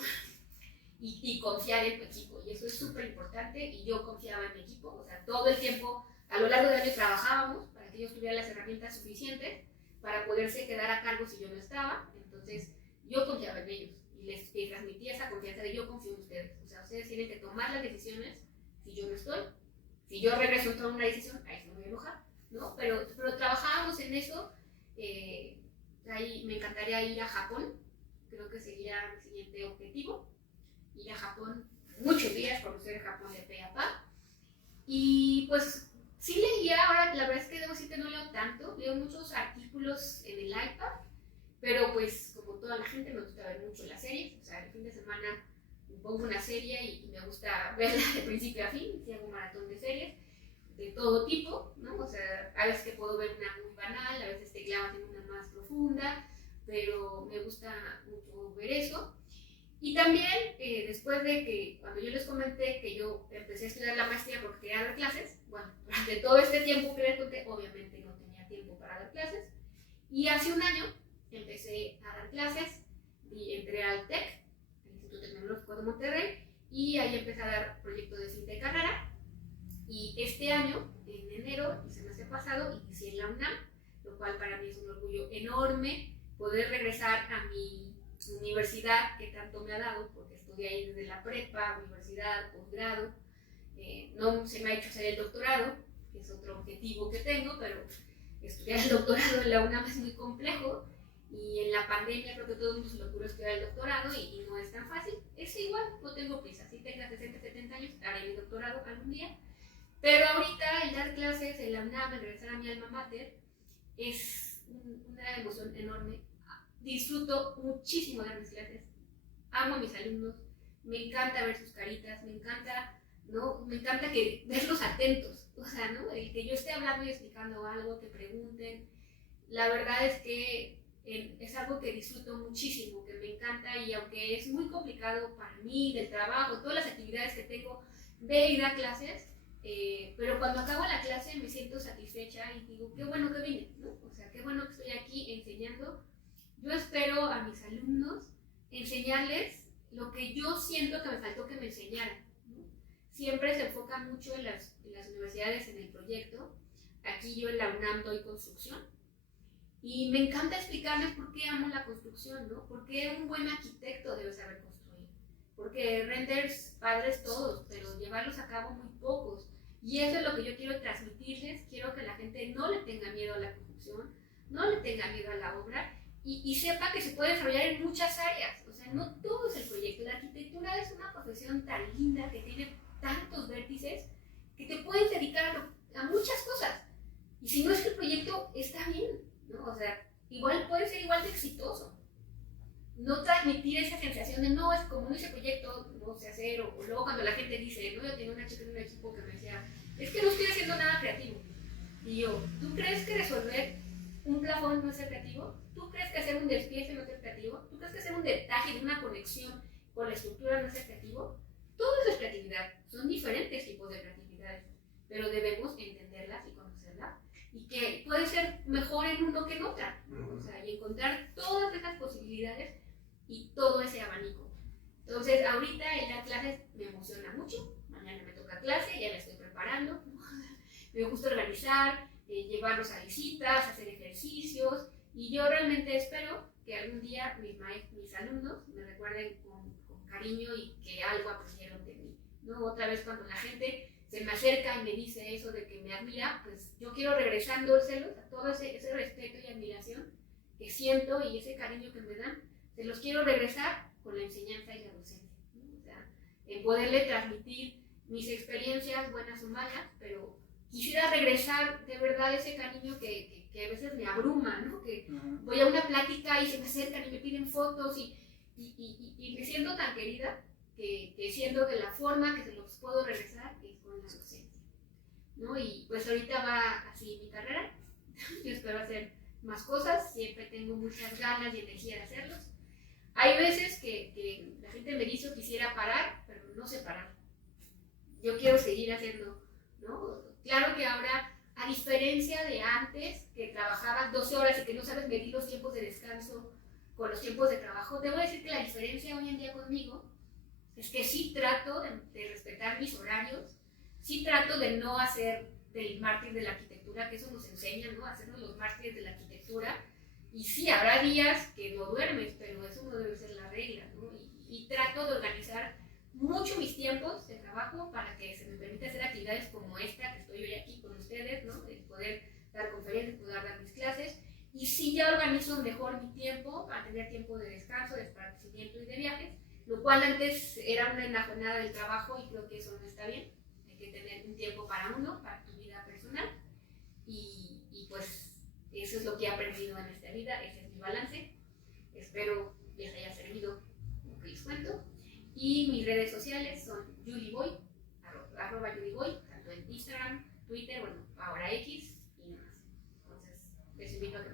Y confiar en tu equipo, y eso es súper importante. Y yo confiaba en mi equipo, o sea, todo el tiempo, a lo largo del año trabajábamos para que ellos tuvieran las herramientas suficientes para poderse quedar a cargo si yo no estaba. Entonces yo confiaba en ellos y les transmitía esa confianza de yo confío en ustedes, o sea, ustedes tienen que tomar las decisiones si yo no estoy. Si yo regreso a tomar una decisión, ahí se me voy a enojar, ¿no? Pero trabajábamos en eso. Ahí me encantaría ir a Japón, creo que sería mi siguiente objetivo, ir a Japón muchos días, conocer Japón de pe a pa. Y pues Sí leía, ahora la verdad es que debo decir que no leo tanto, leo muchos artículos en el iPad, pero pues como toda la gente me gusta ver mucho las series, o sea, el fin de semana me pongo una serie y me gusta verla de principio a fin, si hago un maratón de series de todo tipo, ¿no? O sea, a veces que puedo ver una muy banal, a veces te clavas en una más profunda, pero me gusta mucho ver eso. Y también, después de que, cuando yo les comenté que yo empecé a estudiar la maestría porque quería dar clases, bueno, durante todo este tiempo que les conté, obviamente no tenía tiempo para dar clases. Y hace un año empecé a dar clases y entré al TEC, el Instituto Tecnológico de Monterrey, y ahí empecé a dar proyectos de fin de carrera. Y este año, en enero, el semestre pasado, inicié en la UNAM, lo cual para mí es un orgullo enorme poder regresar a mi universidad que tanto me ha dado, porque estudié ahí desde la prepa, universidad, posgrado. No se me ha hecho hacer el doctorado, que es otro objetivo que tengo, pero estudiar el doctorado en la UNAM es muy complejo y en la pandemia creo que todo el mundo se le ocurrió estudiar el doctorado y no es tan fácil. Es igual, no tengo prisa. Si tenga 60, 70 años, haré mi doctorado algún día. Pero ahorita el dar clases en la UNAM, el regresar a mi alma mater, es una emoción enorme. Disfruto muchísimo dar mis clases, amo a mis alumnos, me encanta ver sus caritas, me encanta, ¿no? Me encanta verlos atentos, o sea, ¿no? El que yo esté hablando y explicando algo, que pregunten. La verdad es que es algo que disfruto muchísimo, que me encanta, y aunque es muy complicado para mí, del trabajo, todas las actividades que tengo de ir a clases, pero cuando acabo la clase me siento satisfecha y digo, qué bueno que vine, ¿no? O sea, qué bueno que estoy aquí enseñando. Yo espero a mis alumnos enseñarles lo que yo siento que me faltó que me enseñaran, ¿no? Siempre se enfoca mucho en las universidades en el proyecto. Aquí yo en la UNAM doy construcción y me encanta explicarles por qué amo la construcción, ¿no? Por qué un buen arquitecto debe saber construir. Porque renders padres todos, pero llevarlos a cabo muy pocos. Y eso es lo que yo quiero transmitirles. Quiero que la gente no le tenga miedo a la construcción, no le tenga miedo a la obra y sepa que se puede desarrollar en muchas áreas. O sea, no todo es el proyecto. La arquitectura es una profesión tan linda que tiene tantos vértices que te puedes dedicar a muchas cosas. Y si no es que el proyecto está bien, ¿no? O sea, igual puede ser igual de exitoso. No transmitir esa sensación de no, es como no hice proyecto, no sé hacer, o luego cuando la gente dice, no, yo tenía una chica en un equipo que me decía, es que no estoy haciendo nada creativo. Y yo, ¿tú crees que resolver un plafón no es ser creativo? ¿Tú crees que hacer un despiece no es ser creativo? ¿Tú crees que hacer un detalle de una conexión con la estructura no es ser creativo? Todo eso es creatividad. Son diferentes tipos de creatividades, pero debemos entenderlas y conocerlas, y que puede ser mejor en uno que en otra, ¿no? O sea, y encontrar todas esas posibilidades y todo ese abanico. Entonces, ahorita el dar clases me emociona mucho. Mañana me toca clase, ya la estoy preparando, ¿no? Me gusta organizar, llevarlos a visitas, hacer ejercicios, y yo realmente espero que algún día mis alumnos me recuerden con cariño y que algo aprendieron de mí, ¿no? Otra vez cuando la gente se me acerca y me dice eso de que me admira, pues yo quiero regresándoselos a todo ese respeto y admiración que siento y ese cariño que me dan, se los quiero regresar con la enseñanza y la docencia, ¿no? O sea, en poderle transmitir mis experiencias, buenas o malas, pero quisiera regresar de verdad ese cariño que a veces me abruma, ¿no? Que voy a una plática y se me acercan y me piden fotos y me siento tan querida que siento que la forma que se los puedo regresar es con la docencia, ¿no? Y pues ahorita va así mi carrera. Yo espero hacer más cosas, siempre tengo muchas ganas y energía de hacerlos. Hay veces que la gente me dice quisiera parar, pero no sé parar. Yo quiero seguir haciendo, ¿no? Claro que ahora, a diferencia de antes, que trabajabas 12 horas y que no sabes medir los tiempos de descanso con los tiempos de trabajo, debo decir que la diferencia hoy en día conmigo es que sí trato de respetar mis horarios, sí trato de no hacer del mártir de la arquitectura, que eso nos enseña, ¿no? Hacernos los mártires de la arquitectura. Y sí, habrá días que no duermes, pero eso no debe ser la regla, ¿no? Y trato de organizar mucho mis tiempos de trabajo para que se me permita hacer actividades como esta, que estoy hoy aquí con ustedes, ¿no? De poder dar conferencias, poder dar mis clases. Y sí ya organizo mejor mi tiempo para tener tiempo de descanso, de esparcimiento y de viajes, lo cual antes era una enajenada del trabajo y creo que eso no está bien. Hay que tener un tiempo para uno, para tu vida personal. vida, ese es mi balance. Espero les haya servido lo que les cuento. Y mis redes sociales son julieboy, arroba julieboy, tanto en Instagram, Twitter, bueno, ahora X y demás. Entonces, les invito a que